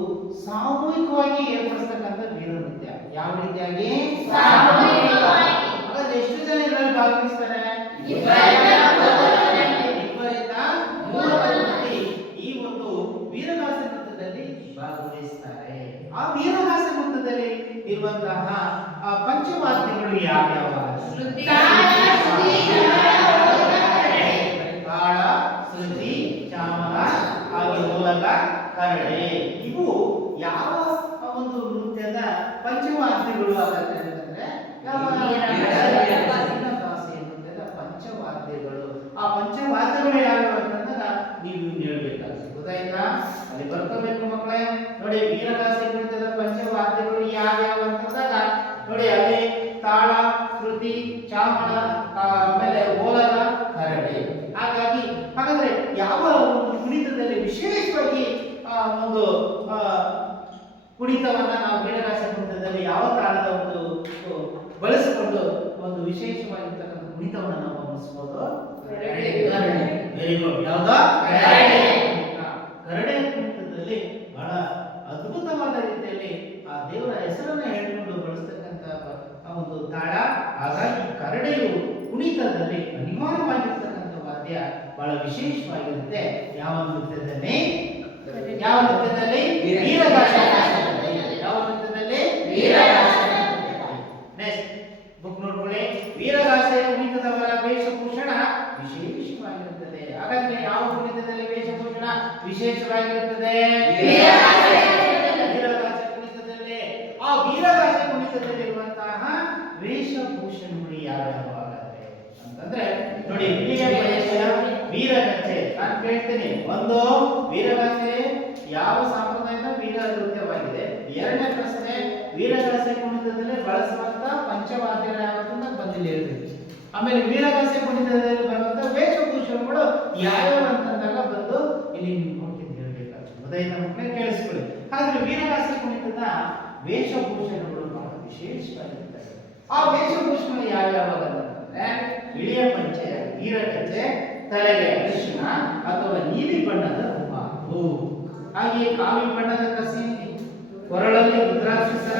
ಸಾಮೂಹಿಕವಾಗಿ ಏರ್ಪಡಿಸ್ತಕ್ಕಂಥ ವೀರ ನೃತ್ಯ. ಯಾವ ರೀತಿಯಾಗಿ? ಹಾಗಾದ್ರೆ ಎಷ್ಟು ಜನ ಇದರಲ್ಲಿ ಭಾಗವಹಿಸ್ತಾರೆ? ಇಬ್ಬರಿಂದ 30 ಮಂದಿ ಈ ಒಂದು ವೀರಗಾಸೆ ನೃತ್ಯದಲ್ಲಿ ಭಾಗವಹಿಸ್ತಾರೆ. ಆ ವೀರಗಾಸೆ ನೃತ್ಯದಲ್ಲಿ ಇರುವಂತಹ ಪಂಚವಾದ್ಯಗಳು ಯಾವ್ಯಾವ? ತಾಳ, ಶ್ರುತಿ, ಚಾಮರ, ಹಾಗೆ ಓಲಗ, ಕರಡೆ. ಇವು ಯಾವ ಒಂದು ನೃತ್ಯದ ಪಂಚವಾದ್ಯಗಳು ಆಗತ್ತೆ ಅಂತಂದ್ರೆ ವೀರಗಾಸೆ ನೃತ್ಯದ ಪಂಚವಾದ್ಯಗಳು. ಆ ಪಂಚವಾದ್ಯಗಳು ಯಾವ್ಯಾವ ಅಂತಂದಾಗ ನೀವು ಹೇಳ್ಬೇಕಾಗ್ತದೆ. ಗೊತ್ತಾಯ್ತಾ? ಅಲ್ಲಿ ಬರ್ಕೋಬೇಕು ಮಕ್ಕಳೇ. ನೋಡಿ, ವೀರಗಾಸೆ ನೃತ್ಯದ ಪಂಚವಾದ್ಯಗಳು ಯಾವ್ಯಾವ ಅಂತಂದಾಗ ನೋಡಿ, ಅಲ್ಲಿ ತಾಳ, ಶ್ರುತಿ, ಚಾಮಳ, ಆಮೇಲೆ ಓಲಗ, ಕರಡೆ. ಹಾಗಾದ್ರೆ ಯಾವ ಒಂದು ಕುಣಿತದಲ್ಲಿ ವಿಶೇಷವಾಗಿ ಒಂದು ಕುಣಿತವನ್ನ ನಾವು ವೀರಗಾಸೆ ಕುಣಿತದಲ್ಲಿ ಯಾವ ತಾಳದ ಒಂದು ಬಳಸಿಕೊಂಡು ಒಂದು ವಿಶೇಷವಾಗಿರ್ತಕ್ಕಂಥ ಕುಣಿತವನ್ನ ನಾವು ಗಮನಿಸಬಹುದು? Very good. ಯಾವ್ದು? ಕರಡೆ ಕುಣಿತದಲ್ಲಿ ಬಹಳ ಅದ್ಭುತವಾದ ರೀತಿಯಲ್ಲಿ ಆ ದೇವರ ಹೆಸರನ್ನ ಹೇಳಿಕೊಂಡು ಬಳಸ್ತಕ್ಕಂಥ ಒಂದು ತಾಳ. ಹಾಗಾಗಿ ಕರಡೆಯು ಕುಣಿತದಲ್ಲಿ ಅನಿವಾರ್ಯವಾಗಿರ್ತಕ್ಕಂಥ ವಾದ್ಯ ಬಹಳ ವಿಶೇಷವಾಗಿರುತ್ತೆ. ಯಾವ ನೃತ್ಯದಲ್ಲಿ? ಯಾವ ನೃತ್ಯದಲ್ಲಿ? ವೀರಗಾಸೆ. ಯಾವ ನೃತ್ಯದಲ್ಲಿ? ವೀರಗಾಸೆ. ನೆಕ್ಸ್ಟ್ ಬುಕ್ ನೋಡ್ಕೊಳ್ಳಿ. ವೀರಗಾಸೆ ಕುಣಿತದವರ ವೇಷಭೂಷಣ ವಿಶೇಷವಾಗಿರುತ್ತದೆ. ಹಾಗಾದ್ರೆ ಯಾವ ಕುಣಿತದಲ್ಲಿ ವೇಷಭೂಷಣ ವಿಶೇಷವಾಗಿರುತ್ತದೆ? ವೀರಗಾಸೆ ಕುಣಿತದಲ್ಲಿ. ಆ ವೀರಗಾಸೆ ಕುಣಿತದಲ್ಲಿರುವಂತಹ ವೇಷಭೂಷಣಗಳು ಯಾವ್ಯಾವ ಅಂತಂದ್ರೆ ನೋಡಿ, ವೀರಗಾಸೆ ನಾನು ಕೇಳ್ತೀನಿ. ಒಂದು, ವೀರಗಾಸೆ ಯಾವ ಸಂಪ್ರದಾಯದ ವೀರ ನೃತ್ಯವಾಗಿದೆ? ಎರಡನೇ ಪ್ರಶ್ನೆ, ವೀರಗಾಸೆ ಕುಣಿತದಲ್ಲಿ ಬಳಸುವಂತ ಪಂಚವಾದ್ಯಗಳು ಯಾವಂತ ಬಂದಿಲ್ಲ ಹೇಳ್ತೀನಿ. ಆಮೇಲೆ ವೀರಗಾಸೆ ಕುಣಿತದಲ್ಲಿ ಬರುವಂತ ವೇಷಭೂಷಣಗಳು ಯಾವ್ಯಾವ ಅಂತಂದಾಗ ಬಂದು ಇಲ್ಲಿ ನೋಡ್ತೀನಿ ಹೇಳ್ಬೇಕಾಗ್ತದೆ. ಗೊತ್ತಾಯ್ತಾ ಮಕ್ಕಳೇ? ಕೇಳಿಸ್ಕೊಳ್ಳಿ. ಹಾಗಾದ್ರೆ ವೀರಗಾಸೆ ಕುಣಿತದ ವೇಷಭೂಷಣಗಳು ಬಹಳ ವಿಶೇಷವಾಗಿರ್ತವೆ. ಆ ವೇಷಭೂಷಣಗಳು ಯಾವ್ಯಾವ ಅಂತಂದ್ರೆ ಬಿಳಿಯ ಪಂಚೆ, ವೀರಗಚ್ಚೆ, ತಲೆಗೆ ಅರಿಶಿಣ ಅಥವಾ ನೀಲಿ ಬಣ್ಣದ ರುಮಾಲು, ಹಾಗೆ ಕಾವಿ ಬಣ್ಣದ ಕಸಿ, ಕೊರಳಲ್ಲಿ ರುದ್ರಾಕ್ಷಿ ಸರ,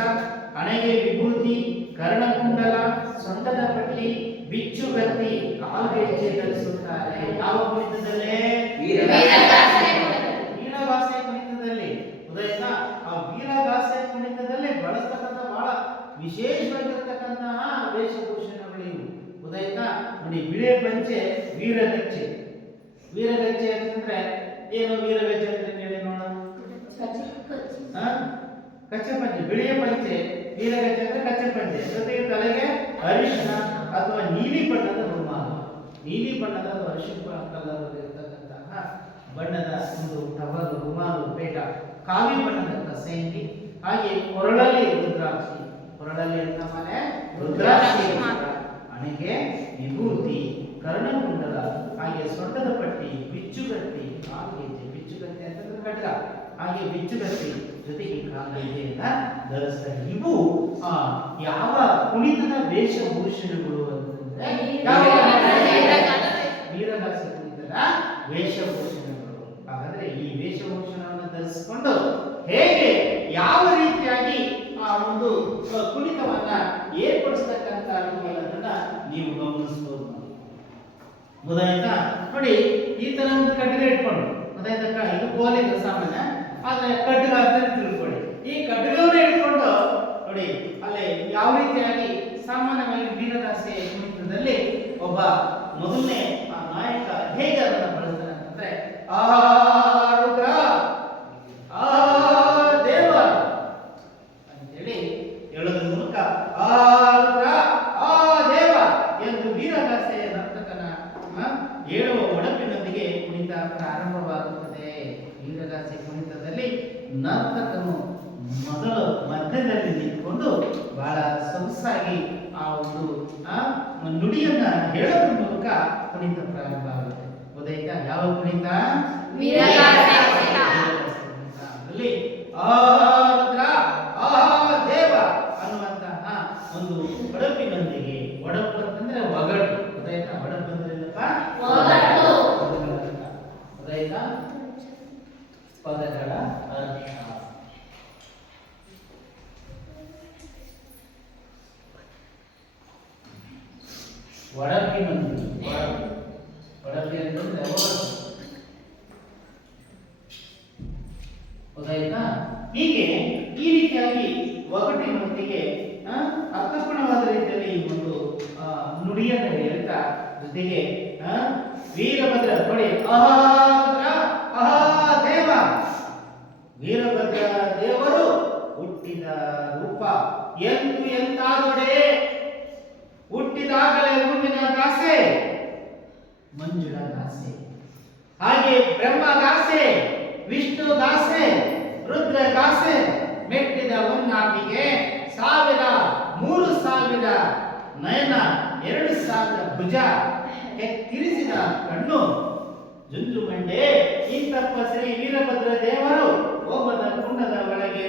ಹಣೆಗೆ ವಿಭೂತಿ, ಕರ್ಣಕುಂಡಲ, ಸೊಂಟದ ಪಟ್ಟಿ, ಬಿಚ್ಚುಗತ್ತಿ, ಕಾಲ್ಗೆಜ್ಜೆ ಧರಿಸುತ್ತಾರೆ. ಯಾವ ಕುಣಿತದಲ್ಲಿ? ವೀರಗಾಸೆ ಕುಣಿತದಲ್ಲಿ. ಉದಯನ ಆ ವೀರಗಾಸೆ ಕುಣಿತದಲ್ಲಿ ಬಳಸ್ತಕ್ಕಂಥ ಬಹಳ ವಿಶೇಷವಾಗಿರ್ತಕ್ಕಂತಹ ವೇಷಭೂಷಣಗಳು ಇವು. ಗೊತ್ತಾಯ್ತಾ? ನೋಡಿ, ಬಿಳಿ ಪಂಚೆ, ವೀರಗಚ್ಚೆ. ವೀರಗಚ್ಚೆ ಅಂತಂದ್ರೆ ಏನು? ವೀರಗಚ್ಚೆ ಅಂದ್ರೆ ಹೇಳಿ ನೋಡೋಣ. ಕಚ್ಚೆ ಪಂಚೆ, ಬಿಳಿಯ ಪಂಚೆ, ವೀರಗಚ್ಚೆ ಅಂದ್ರೆ ಕಚ್ಚೆ ಪಂಚೆ. ಜೊತೆಗೆ ತಲೆಗೆ ಅರಿಶಿಣ ಅಥವಾ ನೀಲಿ ಬಣ್ಣದ ರುಮಾಲು. ನೀಲಿ ಬಣ್ಣದ ಅಥವಾ ಅರಿಶಿಣ ಕಲರ್ ಇರತಕ್ಕಂತಹ ಬಣ್ಣದ ಒಂದು ಟವಲ್, ರುಮಾಲು, ಪೇಟ, ಕಾವಿ ಬಣ್ಣದ ಕಸೇಂಗಿ, ಹಾಗೆ ಕೊರಳಲ್ಲಿ ರುದ್ರಾಕ್ಷಿ. ಕೊರಳಲ್ಲಿ ಅಂತ ಮನೆ ರುದ್ರಾಕ್ಷಿ, ಹಣೆಗೆ ವಿಭೂತಿ, ಕರ್ಣಕುಂಡಲ, ಹಾಗೆ ಸೊಂಟದ ಪಟ್ಟಿ, ಬಿಚ್ಚುಗತ್ತಿ, ಕಾಲ್ಗೆಜ್ಜೆ. ಬಿಚ್ಚುಗತ್ತಿ ಅಂತಂದ್ರೆ ಖಡ್ಗ, ಹಾಗೆ ಬಿಚ್ಚುಗತ್ತಿ ಜೊತೆಗೆ ಕಾಲ್ಗೆಜ್ಜೆಯನ್ನ ಧರಿಸ್ತಾರೆ. ಇವು ಯಾವ ಕುಣಿತದ ವೇಷಭೂಷಣಗಳು ಅಂತಂದ್ರೆ ವೀರಗಾಸೆ ಕುಣಿತದ ವೇಷಭೂಷಣಗಳು. ಹಾಗಾದ್ರೆ ಈ ವೇಷ ಕುಣಿತವನ್ನ ಏರ್ಪಡಿಸ್ತಕ್ಕಂಥ ಅನ್ನೋದನ್ನ ನೀವು ಗಮನಿಸಬಹುದು. ಗೊತ್ತಾಯ್ತಾ? ನೋಡಿ, ಈ ತರ ಒಂದು ಕಟ್ಟಿಗೆ ಇಟ್ಕೊಂಡು, ಗೊತ್ತಾಯ್ತಾ? ಇದು ಕೋಲಿನ ಸಾಮಾನ್ಯ, ಆದ್ರೆ ಕಟ್ಟಿಗೆ ಅಂತ ತಿಳ್ಕೊಳ್ಳಿ. ಈ ಕಟ್ಟಿಗೆವನ್ನೇ ಇಟ್ಕೊಂಡು ನೋಡಿ, ಅಲ್ಲಿ ಯಾವ ರೀತಿಯಾಗಿ ಸಾಮಾನ್ಯವಾಗಿ ವೀರಗಾಸೆ ಕುಣಿತದಲ್ಲಿ ಒಬ್ಬ ಮೊದಲನೇ ನಾಯಕ ಹೇಗೆ ಅದನ್ನ ಬಳಸ್ತಾನೆ ಅಂತಂದ್ರೆ, ರುದ್ರ, ದೇವ ಅಂತೇಳಿ ಹೇಳೋದ್ರ ಮೂಲಕ ರುದ್ರ, ದೇವ ಎಂದು ವೀರಗಾಸೆ ನರ್ತಕನ ಹೇಳುವ ಒಡಪಿನೊಂದಿಗೆ ಕುಣಿತ ಪ್ರಾರಂಭವಾಗುತ್ತದೆ. ವೀರಗಾಸೆ ಕುಣಿತದಲ್ಲಿ ನರ್ತಕನು ಮೊದಲು ಮಧ್ಯದಲ್ಲಿ ನಿಂತ್ಕೊಂಡು ಬಹಳ ಸೊಗಸಾಗಿ ಆ ಒಂದು ನುಡಿಯನ್ನ ಹೇಳೋದ್ರ ಮೂಲಕ ಕುಣಿತ ಪ್ರಾರಂಭ ಆಗುತ್ತೆ. ಗೊತ್ತಾಯ್ತಾ? ಯಾವ ಕುಣಿತ? ವೀರಗಾಸೆ ಕುಣಿತ. ಅದರಲ್ಲಿ ರುದ್ರ, ದೇವ ಅನ್ನುವಂತಹ ಒಂದು ಒಡಪಿನೊಂದಿಗೆ, ಒಡಪು ಅಂತಂದ್ರೆ ಒಗಟು. ಗೊತ್ತಾಯ್ತಾ? ಒಡಪು ಅಂದ್ರೆ ಏನಪ್ಪ? ಒಗಟು. ಗೊತ್ತಾಯ್ತಾ? ಪದಗಳ ಅರ್ಥ. ಒಡಪಿನೊಂದಿಗೆ, ಒಡಪಿ ಅಂತಂದ್ರೆ ಒಗಟು. ಗೊತ್ತಾಯ್ತಾ? ಹೀಗೆ ಈ ರೀತಿಯಾಗಿ ಒಗಟಿನೊಂದಿಗೆ ಅರ್ಥಪೂರ್ಣವಾದ ರೀತಿಯಲ್ಲಿ ಒಂದು ನುಡಿಯನ್ನು ಹೇಳ್ತಾ, ಜೊತೆಗೆ ವೀರಭದ್ರ ನೋಡಿ, ದೇವ, ವೀರಭದ್ರ ದೇವರು ಹುಟ್ಟಿದ ರೂಪ ಎಂದು ಎಂತಾದೊಡೆ, ಹುಟ್ಟಿದಾಗಲೇ ಹೂವಿನ ಗಾಸೆ, ಮಂಜುಳ ಗಾಸೆ, ಹಾಗೆ ಬ್ರಹ್ಮ ಗಾಸೆ, ವಿಷ್ಣು ಗಾಸೆ, ರುದ್ರ ಗಾಸೆ, ಮೆಟ್ಟಿದ ಹೊನ್ನಾಟಿಗೆ 1000 3000 ನಯನ, 2000 ಭುಜ, ಕಿರಿಸಿದ ಕಣ್ಣು, ಜುಂಜುಮಂಡೆ ಇಂತಪ್ಪ ಶ್ರೀ ವೀರಭದ್ರ ದೇವರು ಹೋಮದ ಕುಂಡದ ಒಳಗೆ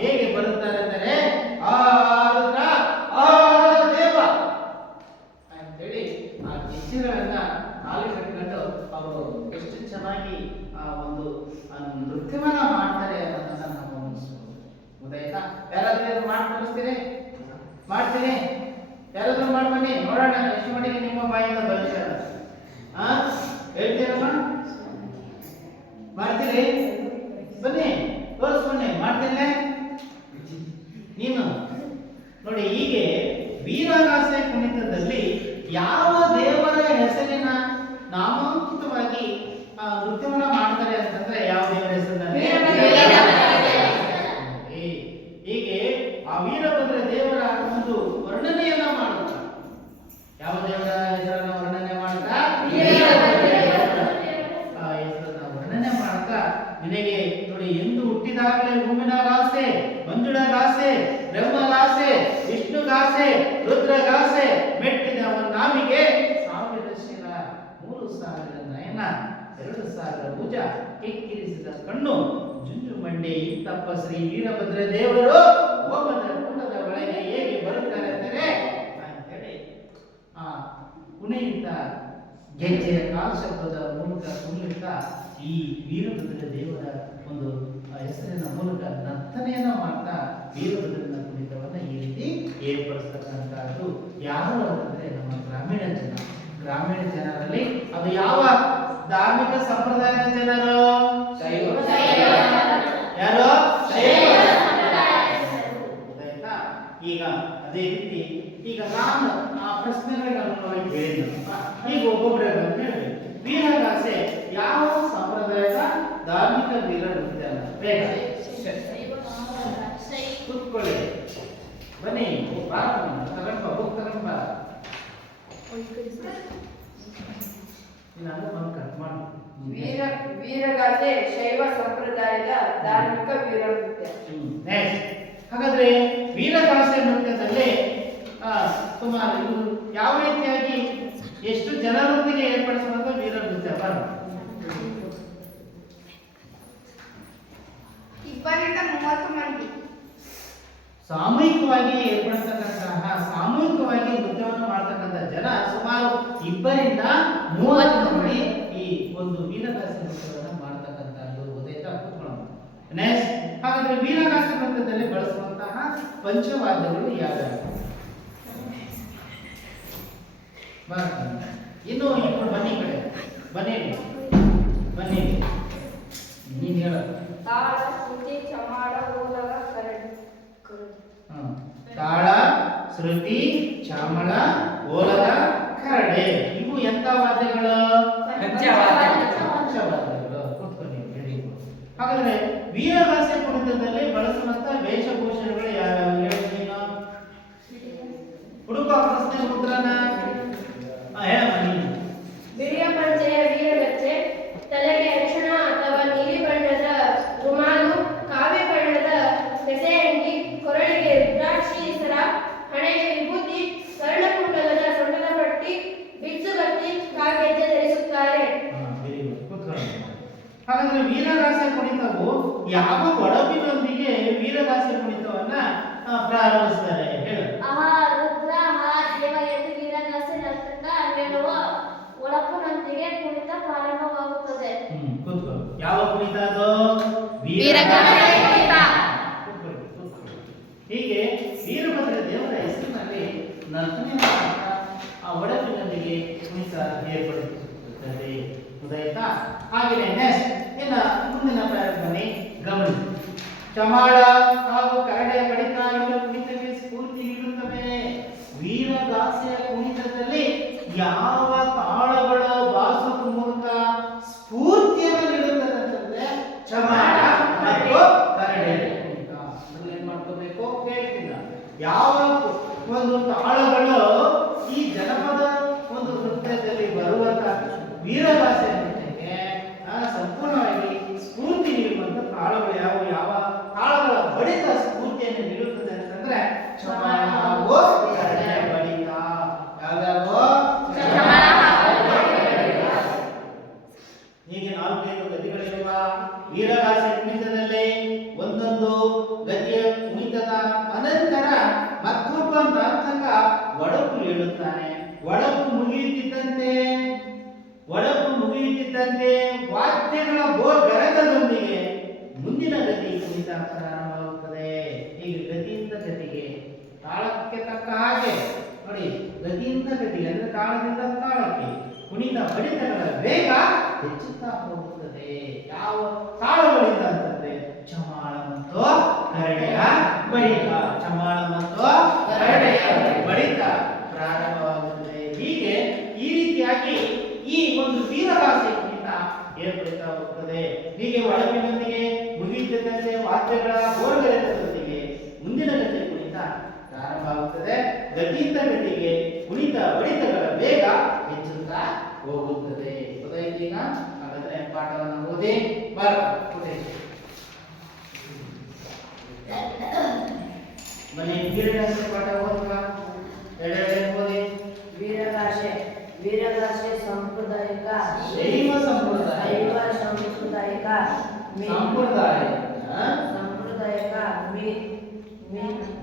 ಹೇಗೆ ಬರುತ್ತಾರೆ ಅಂದರೆ, ರುದ್ರ, ದೇವ ಅಂತೇಳಿ ಆ ಗೆಜ್ಜೆಗಳನ್ನ ಕಾಲು ಕಟ್ಕೊಂಡು ಅವರು ಎಷ್ಟು ಚೆನ್ನಾಗಿ ಆ ಒಂದು ನೃತ್ಯವನ್ನ ಮಾಡ್ತಾರೆ ಅನ್ನೋದನ್ನ ನಾವು ಗಮನಿಸಬಹುದು. ಗೊತ್ತಾಯ್ತಾ? ಯಾರಾದ್ರೂ ಮಾಡಿ ತೋರಿಸ್ತೀರಿ? ಮಾಡ್ತೀನಿ? ಯಾರಾದ್ರೂ ಮಾಡಿ ಬನ್ನಿ ನೋಡೋಣ ಎಷ್ಟು ಮಟ್ಟಿಗೆ ನಿಮ್ಮ ಬಾಯಿಂದ ಬರುತ್ತೆ. ಹೇಳ್ತೀರಮ್ಮ? ಮಾಡ್ತೀರಿ? ಬನ್ನಿ ತೋರಿಸ್ಬನ್ನಿ. ಮಾಡ್ತೀನಿ ನೀನು ನೋಡಿ. ಹೀಗೆ ವೀರಗಾಸೆ ಕುಣಿತದಲ್ಲಿ ಯಾವ ದೇವರ ಹೆಸರಿನ ನಾಮಾಂಕಿತವಾಗಿ ನೃತ್ಯವನ್ನ ಮಾಡ್ತಾರೆ ಅಂತಂದ್ರೆ ಯಾವ ದೇವರ ಹೆಸರಿನಲ್ಲಿ? ಹೀಗೆ ಆ ವೀರಭದ್ರ ದೇವರ ಒಂದು ವರ್ಣನೆಯನ್ನ ಮಾಡುತ್ತಾ, ಯಾವ ದೇವರ ಹೆಸರನ್ನ ವರ್ಣನೆ ಮಾಡ್ತಾ? ಆ ಹೆಸರನ್ನ ವರ್ಣನೆ ಮಾಡ್ತಾ, ನಿನಗೆ ನೋಡಿ ಎಂದು ಹುಟ್ಟಿದಾಗಲೇ ಹೂವಿನ ಗಾಸೆ, ಮಂಜುಳ ಗಾಸೆ, ಬ್ರಹ್ಮ ಗಾಸೆ, ವಿಷ್ಣು ಗಾಸೆ, ರುದ್ರ ಗಾಸೆ, ಮೆಟ್ಟಿದ ನಾವಿಗೆ 1000 ಶಿರ, 3000 ನಯನ, 2000 ಭುಜ, ಕಿಕ್ಕಿರಿಸಿದ ಕಣ್ಣು, ಜುಂಜುಮಂಡೆ ಇಂತಪ್ಪ ಶ್ರೀ ವೀರಭದ್ರ ದೇವರು ಹೋಮದ ಕುಂಡದ ಒಳಗೆ ಹೇಗೆ ಬರುತ್ತಾರೆ ಅಂದರೆ ಅಂತೇಳಿ ಕುಣಿಯುತ್ತ ಗೆಜ್ಜೆಯ ಕಾಲು ಶಬ್ದದ ಮೂಲಕ ಕುಣಿಯುತ್ತಾ ಈ ವೀರಭದ್ರ ದೇವರ ಒಂದು ಹೆಸರಿನ ಮೂಲಕ ನರ್ತನೆಯನ್ನ ಮಾಡ್ತಾ ವೀರಭದ್ರನ ಕುಣಿತವನ್ನ ಈ ರೀತಿ ಏರ್ಪಡಿಸ್ತಕ್ಕಂಥದ್ದು ಯಾರು ಅಂತಂದ್ರೆ ನಮ್ಮ ಗ್ರಾಮೀಣ ಜನ. ಗ್ರಾಮೀಣ ಜನರಲ್ಲಿ ಅದು ಯಾವ ಧಾರ್ಮಿಕ ಸಂಪ್ರದಾಯದ ಜನರು? ಯಾರು? ಗೊತ್ತಾಯ್ತಾ? ಈಗ ಅದೇ ರೀತಿ ಈಗ ನಾನು ಆ ಪ್ರಶ್ನೆಗಳಿಗೆ ಅನುಗುಣವಾಗಿ ಹೇಳಿದ್ನಪ್ಪ. ಈಗ ಒಬ್ಬೊಬ್ಬರೇ ಬಂದು ಹೇಳಿ, ವೀರಗಾಸೆ ಯಾವ ಸಂಪ್ರದಾಯದ ಧಾರ್ಮಿಕ ವೀರ ನೃತ್ಯ? ಬೇಗ ಕೂತ್ಕೊಳ್ಳಿ, ಬನ್ನಿ, ತಗೊಂಡ್ಬ ಬುಕ್ ತಗೊಂಡ್ಬ. ನಾನು ಬಂದು ಕಟ್ ಮಾಡಿ. ವೀರಗಾಸೆ ಶೈವ ಸಂಪ್ರದಾಯದ ಧಾರ್ಮಿಕ ವೀರ ನೃತ್ಯ. ಹಾಗಾದ್ರೆ ವೀರಗಾಸೆ ನೃತ್ಯದಲ್ಲಿ ಸುಮಾರು ಇದು ಯಾವ ರೀತಿಯಾಗಿ ಎಷ್ಟು ಜನರೊಂದಿಗೆ ಏರ್ಪಡಿಸುವಂತ ವೀರ ನೃತ್ಯ? 2 ರಿಂದ 30 ಮಂದಿ ಸಾಮೂಹಿಕವಾಗಿ ಏರ್ಪಡಿಸ್ತಕ್ಕಂತಹ, ಸಾಮೂಹಿಕವಾಗಿ ನೃತ್ಯವನ್ನು ಮಾಡ್ತಕ್ಕಂಥ ಜನ ಸುಮಾರು 2 ರಿಂದ 30 ಮಂದಿ ಈ ಒಂದು ವೀರಗಾಸೆ ನೃತ್ಯವನ್ನು ಮಾಡ್ತಕ್ಕಂಥದ್ದು. ಗೊತ್ತಾಯ್ತಾ? ಕೂತ್ಕೊಳ್ಳೋಣ. ನೆಕ್ಸ್ಟ್, ಹಾಗಾದ್ರೆ ವೀರಗಾಸೆ ನೃತ್ಯದಲ್ಲಿ ಬಳಸುವಂತಹ ಪಂಚವಾದ್ಯಗಳು ಯಾವ್ಯಾವು? ಬರ್ತಾನೆ. ಇನ್ನು ಬನ್ನಿ ಈ ಕಡೆ ಬನ್ನಿ ಬನ್ನಿ ನೀನು ಹೇಳ. ತಾಳ, ಶ್ರುತಿ, ಚಮಾಡ, ಓಲಗ, ಕರಡಿ. ತಾಳ, ಶ್ರುತಿ, ಚಾಮಳ, ಓಲಗ, ಕರಡೆ ಇವು ಎಂತ ವಾದ್ಯಗಳು? ಪಂಚವಾದ್ಯಗಳು. ಕೂತ್ಕೊಳ್ಳಿ, ರೆಡಿ. ಹಾಗಾದ್ರೆ ವೀರಗಾಸೆ ಕುಣಿತದಲ್ಲಿ ಬಳಸುವಂತ ವೇಷಭೂಷಣಗಳು ಯಾವ್ಯಾವ ಹೇಳಿ ನೀನು? ಹುಡುಕ ಪ್ರಶ್ನೆ ಉತ್ತರನ ಹೇಳಮ್ಮ ನೀನು. ಬಿಳಿಯ ಪಂಚೆಯ ವೀರಗಚ್ಚೆ, ತಲೆಗೆ ಅರಿಶಿಣ ಅಥವಾ ನೀಲಿ ಬಣ್ಣದ ರುಮಾಲು, ಕಾವಿ ಬಣ್ಣದ ಬೆಸೆಯಂಗಿ, ಕೊರಳಿಗೆ ರುದ್ರಾಕ್ಷಿ ಸರ, ಹಣೆಗೆ ವಿಭೂತಿ, ಕರ್ಣಕುಂಡಲದ ಸೊಂಟದ ಪಟ್ಟಿ, ಬಿಚ್ಚುಗತ್ತಿ, ಕಾಲ್ಗೆಜ್ಜೆ ಧರಿಸುತ್ತಾರೆ. ಹಾಗಾದ್ರೆ ವೀರಗಾಸೆ ಕುಣಿತವು ಯಾವ ಒಡಪಿನೊಂದಿಗೆ ವೀರಗಾಸೆ ಕುಣಿತವನ್ನ ಪ್ರಾರಂಭಿಸ್ತಾರೆ ಹೇಳು? ಆಹಾ ರುದ್ರ ಹಾ ದೇವ ಎಂದು ವೀರಗಾಸೆ ನರ್ತಕ ಹೇಳುವ ಒಳಪುನೊಂದಿಗೆ ಕುಣಿತ ಪ್ರಾರಂಭವಾಗುತ್ತದೆ. ಕೂತ್ಕೊ. ಯಾವ ಕುಣಿತ ಅದು? ವೀರಗಾಸೆ ಕುಣಿತ. ಹೀಗೆ ವೀರಭದ್ರ ದೇವರ ಹೆಸರಿನಲ್ಲಿ ನರ್ತನೆ ಆ ಒಡಪಿನೊಂದಿಗೆ ಕುಣಿತ ಏರ್ಪಡಿಸುತ್ತದೆ. ಗೊತ್ತಾಯ್ತಾ? ಹಾಗೆಯೇ ನೆಕ್ಸ್ಟ್ ಇನ್ನ ಮುಂದಿನ ಬನ್ನಿ ಗಮನಿಸಿ. ಚಮಾಳ ಹಾಗೂ ಕರಡೆ ಬಡಿತ ಇವರ ಕುಣಿತಕ್ಕೆ ಸ್ಫೂರ್ತಿ ನೀಡುತ್ತವೆ. ವೀರಗಾಸೆಯ ಕುಣಿತದಲ್ಲಿ ಯಾವ ತಾಳಗಳ ಬಾಸುವ ಮೂಲಕ ಸ್ಫೂರ್ತಿಯನ್ನು ನೀಡುತ್ತದೆ ಅಂತಂದ್ರೆ ಚಮಾಳ ಮತ್ತು ಕರಡೆ ಕುಣಿತ. ಏನ್ ಮಾಡ್ಕೋಬೇಕು ಹೇಳ್ತೀನಿ. ಯಾವ ಒಂದು ತಾಳಗಳು ಈ ಜನಪದ ಒಂದು ನೃತ್ಯದಲ್ಲಿ ಬರುವಂತ ವೀರಗಾಸೆ ನೃತ್ಯಕ್ಕೆ ಸಂಪೂರ್ಣವಾಗಿ ಸ್ಫೂರ್ತಿ ನೀಡುವಂತ ತಾಳಗಳು ಯಾವ ಯಾವ ತಾಳಗಳ ಬಡಿತ ಸ್ಫೂರ್ತಿಯನ್ನು ನೀಡುತ್ತದೆ ಅಂತಂದ್ರೆ ಚಮಾಳ ಹಾಗೂ ಕರಡೆ ಬಡಿತ. ಯಾವ್ಯಾವ? ಹೀಗೆ 4 ಗತಿಗಳಿರುವ ವೀರಗಾಸೆ ಕುಣಿತದಲ್ಲಿ ಒಂದೊಂದು ಗತಿಯ ಕುಣಿತದ ಅನಂತರ ಮತ್ತೊಬ್ಬ ನರ್ತಕ ಒಡಕು ಹೇಳುತ್ತಾನೆ. ಒಡಕು ಮುಗಿಯುತ್ತಿದ್ದಂತೆ ವಾದ್ಯಗಳ ಗರಗದೊಂದಿಗೆ ಮುಂದಿನ ಗತಿ ಕುಣಿತ ಪ್ರಾರಂಭವಾಗುತ್ತದೆ. ಹೀಗೆ ಗತಿಯಿಂದ ಗತಿಗೆ ತಾಳಕ್ಕೆ ತಕ್ಕ ಹಾಗೆ ನೋಡಿ, ಗತಿಯಿಂದ ಗತಿಗೆ ಅಂದ್ರೆ ತಾಳದಿಂದ ತಾಳಕ್ಕೆ ಕುಣಿತ ಬಡಿತಗಳ ವೇಗ ಹೆಚ್ಚುತ್ತಾ ಹೋಗುತ್ತದೆ. ಯಾವ ತಾಳಗಳಿಂದ ಅಂತಂದ್ರೆ ಚಮಾಳ ಮತ್ತು ಕರಡೆಯ ಬಡಿತ. ಚಮಾಳ ಮತ್ತು ಕರಡೆಯ ಬಡಿತ ಪ್ರಾರಂಭವಾಗುತ್ತದೆ. ಹೀಗೆ ಈ ರೀತಿಯಾಗಿ ಈ ಒಂದು ವೀರಗಾಸೆ ಕುಣಿತ ಏರ್ಪಡುತ್ತಾ ಹೋಗುತ್ತದೆ. ಹೀಗೆ ಒಡಪಿನೊಂದಿಗೆ ಮುಗಿಯುತ್ತಿದ್ದಂತೆ ವಾದ್ಯಗಳ ಗೋರ್ಗರೆತದೊಂದಿಗೆ ಮುಂದಿನ ಗತಿ ಕುಣಿತ ಪ್ರಾರಂಭವಾಗುತ್ತದೆ. ಗತಿಯಿಂದ ಗತಿಗೆ ಕುಣಿತ ಬಡಿತಗಳ ವೇಗ ಹೆಚ್ಚುತ್ತಾ ಹೋಗುತ್ತದೆ. ಗೊತ್ತಾಯ್ತೀಗ? ಹಾಗಾದ್ರೆ ಪಾಠವನ್ನು ಓದಿ ಬನ್ನಿ. ವೀರಗಾಸೆ ಪಾಠ ಓದುವ ಎರಡೆರಡೆ ಓದಿ. ವೀರಗಾಸೆ ಸಾಂಪ್ರದಾಯಿಕ ಶೈವ ಸಂಪ್ರದಾಯ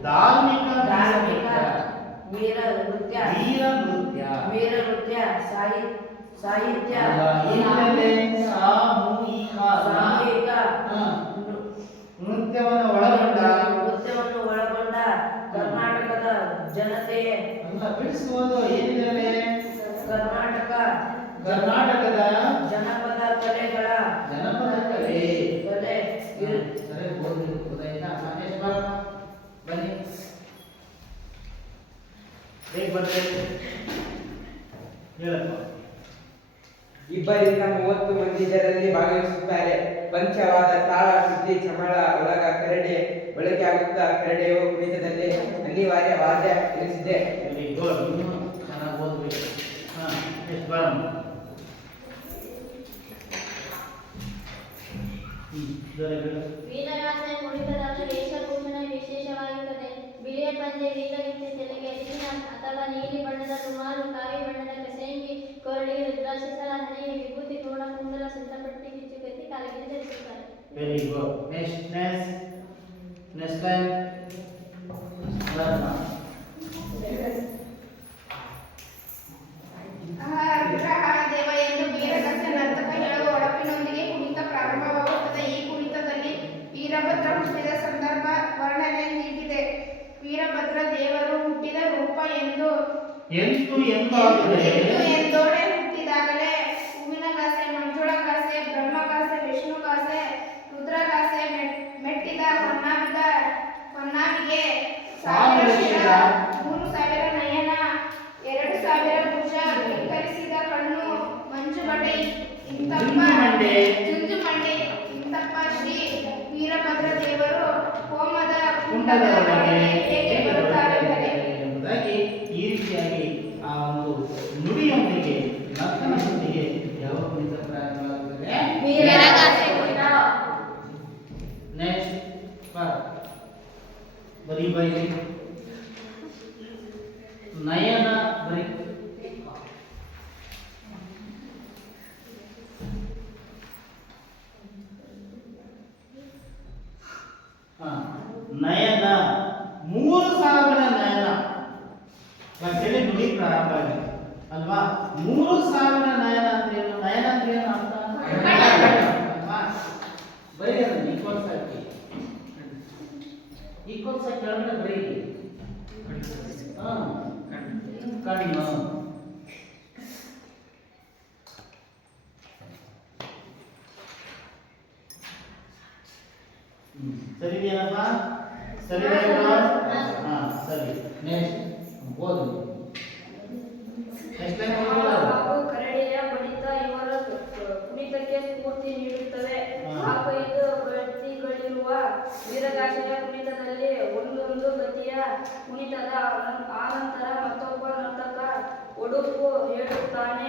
ಧಾರ್ಮಿಕ ವೀರ ನೃತ್ಯ ಸಾಹಿತ್ಯ ಸಾಮೂಹಿಕ ನೃತ್ಯವನ್ನು ಒಳಗೊಂಡ ಕರ್ನಾಟಕದ ಜನತೆಯೇ ಬಿಡಿಸುವುದು ಏನಿದೆ? ಕರ್ನಾಟಕದ ಜನಪದ ಕಲೆಗಳ ಕಲೆ ಸರಿ ಗೊತ್ತಾಯ್ತಾ? ಬನ್ನಿ ಹೇಗೆ ಬರ್ತದೆ ಹೇಳಪ್ಪ. 2 ರಿಂದ 30 ಮಂದಿ ಇದರಲ್ಲಿ ಭಾಗವಹಿಸುತ್ತಾರೆ. ಪಂಚವಾದ ತಾಳ, ಶ್ರುತಿ, ಚಮಳ, ಒಳಗ, ಕರಡೆ ಬಳಕೆ ಆಗುತ್ತಾ ಕರಡೆಯು ಕುಣಿತದಲ್ಲಿ ಅನಿವಾರ್ಯ ವಾದ್ಯ ಎನಿಸಿದೆ. Very good. ಇನ್ನೂ ಚೆನ್ನಾಗಿ ಓದ್ಬೇಕು. ಎಷ್ಟು ಬರಮ್ಮ. ವೀರಗಾಸೆ ಕುಣಿತದಲ್ಲಿ ವೇಷಭೂಷಣ ವಿಶೇಷವಾಗಿರುತ್ತದೆ. ಬಿಳಿಯ ಪಂಚೆ, ವೀರಗಚ್ಚೆ, ತಲೆಗೆ ಅರಿಶಿಣ ಅಥವಾ ನೀಲಿ ಬಣ್ಣದ ರುಮಾಲು, ಕಾವಿ ಬಣ್ಣದ ಕಸೆಂಗಿ, ಕೊರಳಿಗೆ ರುದ್ರಾಕ್ಷಿ ಸರ, ಹಣೆಗೆ ವಿಭೂತಿ, ತೋರಣಕುಂಡಲ, ಸೊಂಟಪಟ್ಟಿ, ಬಿಚ್ಚುಗತ್ತಿ, ಕಾಲಿಗೆ ಧರಿಸುತ್ತಾರೆ. Very good. ನೆಕ್ಸ್ಟ್ ಟೈಮ್ ದೇವ ಎಂದು ವೀರಗಾಸೆ ನರ್ತಕ ಹೇಳುವ ಒಡಪಿನೊಂದಿಗೆ ಕುಣಿತ ಪ್ರಾರಂಭವಾಗುತ್ತದೆ. ಈ ಕುಣಿತದಲ್ಲಿ ವೀರಭದ್ರ ಹುಟ್ಟಿದ ಸಂದರ್ಭ ವರ್ಣನೆ ನೀಡಿದೆ. ವೀರಭದ್ರ ದೇವರು ಹುಟ್ಟಿದ ರೂಪ ಎಂದು ಎಂದಾದರೆ ಎಂದೋಡೆ ಹುಟ್ಟಿದಾಗಲೇ ಹೂವಿನಗಾಸೆ, ಮಂಜುಳಗಾಸೆ, ಬ್ರಹ್ಮಗಾಸೆ, ವಿಷ್ಣುಗಾಸೆ, ರುದ್ರಗಾಸೆ ಮೆಟ್ಟಿದ ಹೊನ್ನಾವಿಗೆ 1000 ಶಿರ, 3000 ನಯನ, 2000 ಭುಜ, ಧಿಕ್ಕರಿಸಿದ ಕಣ್ಣು, ಮಂಜುಮಂಡೆ ಇಂತಪ್ಪ ಶ್ರೀ ವೀರಭದ್ರ ದೇವರು ಹೋಮದ ಕುಂಡದ ಒಳಗೆ ಹೇಗೆ ಬರುತ್ತಾರೆ ಎಂಬುದಾಗಿ ಈ ರೀತಿಯಾಗಿ ಆ ಒಂದು ನುಡಿಯೊಂದಿಗೆ ನರ್ತನದೊಂದಿಗೆ ಯಾವ ಕುಣಿತ ಪ್ರಾರಂಭವಾಗುತ್ತದೆ? ವೀರಗಾಸೆ ಕುಣಿತ. ನೆಕ್ಸ್ಟ್ ಬರಿ ನಯನ ಬರಿ ನಯನ 3000 ನಯನ ಅಂತೇಳಿ ನುಡಿ ಪ್ರಾರಂಭ ಆಗಿದೆ ಅಲ್ವಾ? 3000 ನಯನ ಅಂದ್ರೆ ಏನು? ನಯನ ಅಂದ್ರೆ ಏನು ಅರ್ಥ ಅಲ್ವಾ? ಬರೀ ಅದನ್ನ ಈಕ್ವಲ್ಸ್ ಹಾಕಿ ಕೆಳಗಡೆ ಬರೀ ಕಣ್ಣು ಸರಿದೇನಪ್ಪ? ಸರಿ ಸರಿ. ನೆಕ್ಸ್ಟ್ ಓದು. ಹಾಗೂ ಕರಡಿಯ ಬಡಿತ ಇವರ ಕುಣಿತಕ್ಕೆ ಸ್ಫೂರ್ತಿ ನೀಡುತ್ತವೆ. ಹಾಗೂ ಇದು ಗತಿಗಳಿರುವ ವೀರಗಾಸೆಯ ಕುಣಿತದಲ್ಲಿ ಒಂದೊಂದು ಗತಿಯ ಕುಣಿತದ ಆನಂತರ ಮತ್ತೊಬ್ಬ ನರ್ತಕ ಒಡುಕು ಹೇಳುತ್ತಾನೆ.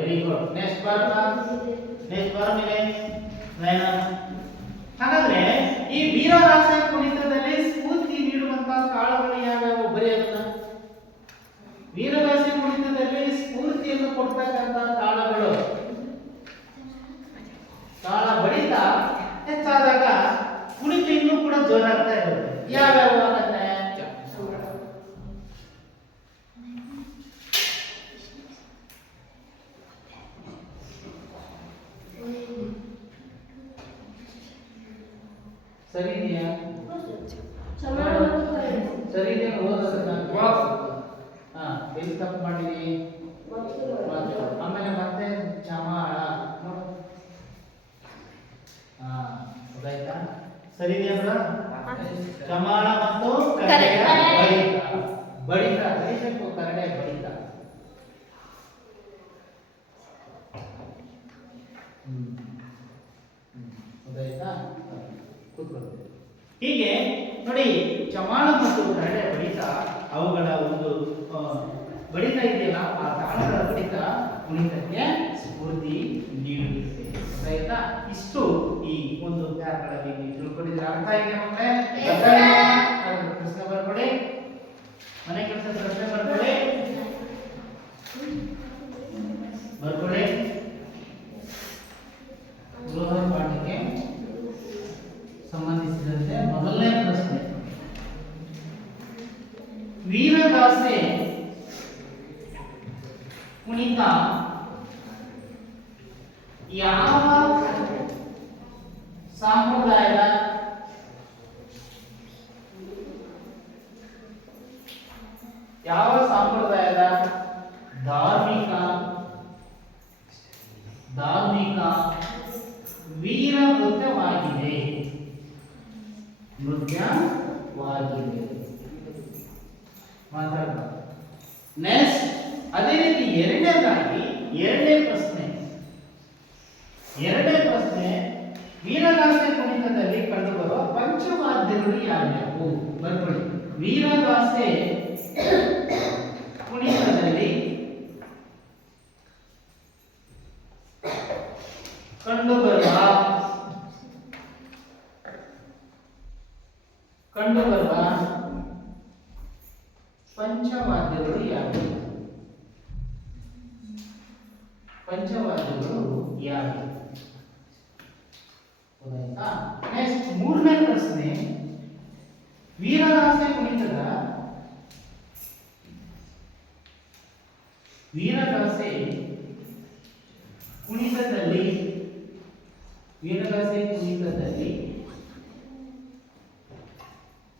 Very good. ನೆಕ್ಸ್ಟ್ ಬರ ಮೇಲೆ ಹಾಗಾದ್ರೆ ಈ ವೀರಗಾಸೆ ಕುಣಿತದಲ್ಲಿ ಸ್ಫೂರ್ತಿ ನೀಡುವಂತಹ ತಾಳಗಳು ಯಾವ್ಯಾವು? ಬರೀ ಅದನ್ನ ವೀರಗಾಸೆ ಕುಣಿತದಲ್ಲಿ ಸ್ಫೂರ್ತಿಯನ್ನು ಕೊಡ್ತಕ್ಕಂಥ ತಾಳಗಳು, ತಾಳ ಬಡಿತ ಹೆಚ್ಚಾದಾಗ ಕುಣಿತ ಇನ್ನೂ ಕೂಡ ಜೋರಾಗ್ತಾ ಇರುತ್ತೆ. ಯಾವ್ಯಾವ ಆಗತ್ತೆ? ಸರಿ ಇದೆಯಾ? ಸರಿ ಇದೆ. ಓದೋದನ್ನ ಎಲ್ಲಿ ತಪ್ಪು ಮಾಡಿದೀನಿ? ಆಮೇಲೆ ಮತ್ತೆ ಚಮಾಳ ಗೊತ್ತಾಯ್ತಾ? ಸರಿ ಇದೆಯಲ್ಲ? ಚಮಾಳ ಮತ್ತು ಕರಡೆಯ ಬಡಿತ ಬಡಿಬೇಕು. ಕರಡೆ ಬಡಿತ ಗೊತ್ತಾಯ್ತಾ? ಹೀಗೆ ನೋಡಿ, ಚಮಾಳ ಮತ್ತು ಕರಡೆ ಬಡಿತ ಅವುಗಳ ಒಂದು ಬಡಿತ ಇದೆಯಲ್ಲ, ಆ ತಾಳಗಳ ಬಡಿತ ಕುಣಿತಕ್ಕೆ ಸ್ಫೂರ್ತಿ ನೀಡುತ್ತದೆ. ಆಯ್ತಾ? ಇಷ್ಟು ಈ ಒಂದು ವ್ಯಾಕರಣದಲ್ಲಿ ನೀವು ತಿಳ್ಕೊಂಡಿದ್ರೆ ಅರ್ಥ ಆಗಿದೆ ಮಕ್ಕಳೇ? ಪ್ರಶ್ನೆ ಬರ್ಕೊಳ್ಳಿ, ಮನೆ ಕೆಲಸ ಪ್ರಶ್ನೆ ಬರ್ಕೊಳ್ಳಿ. ಗೃಹ ಪಾಠಕ್ಕೆ ಸಂಬಂಧಿಸಿದಂತೆ ಮೊದಲನೇ ಪ್ರಶ್ನೆ, ವೀರಗಾಸೆ ಕುಣಿತ ಯಾವ ಸಂಪ್ರದಾಯದ ಧಾರ್ಮಿಕ ವೀರ ನೃತ್ಯವಾಗಿದೆ. ಮಾತಾಡ್ಬಾರ್ದು. ನೆಕ್ಸ್ಟ್ ಅದೇ ರೀತಿ ಎರಡನೇ ಪ್ರಶ್ನೆ ವೀರಗಾಸೆ ಕುಣಿತದಲ್ಲಿ ಕಂಡುಬರುವ ಪಂಚವಾದ್ಯಗಳು ಯಾವ್ಯಾವು? ಬರ್ಕೊಳ್ಳಿ. ವೀರಗಾಸೆ ಕುಣಿತದಲ್ಲಿ ಕಂಡುಬರುವ ಪಂಚವಾದ್ಯಗಳು ಯಾವುವು? ನೆಕ್ಸ್ಟ್ ಮೂರನೇ ಪ್ರಶ್ನೆ, ವೀರಗಾಸೆ ಕುಣಿತದಲ್ಲಿ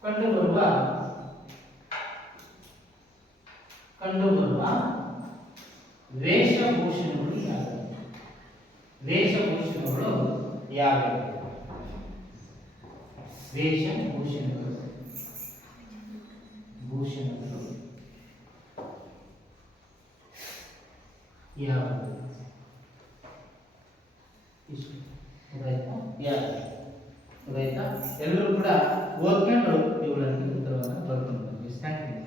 ಕಂಡುಬರುವ ಕಂಡುಬರುವ ವೇಷಭೂಷಣಗಳು ಯಾವುವು? ವೇಷಭೂಷಣಗಳು ಯಾವುವು? ವೇಷಭೂಷಣಗಳು ಭೂಷಣಗಳು ಯಾವುವು? ಇಷ್ಟು ಗೊತ್ತಾಯ್ತಾ? ಯಾರು ಗೊತ್ತಾಯ್ತಾ? ಎಲ್ಲರೂ ಕೂಡ ಓದ್ಕೊಂಡು ಇವುಗಳನ್ನು ಉತ್ತರವನ್ನು ಬರ್ಕೊಂಡು ಬನ್ನಿ. Thank you.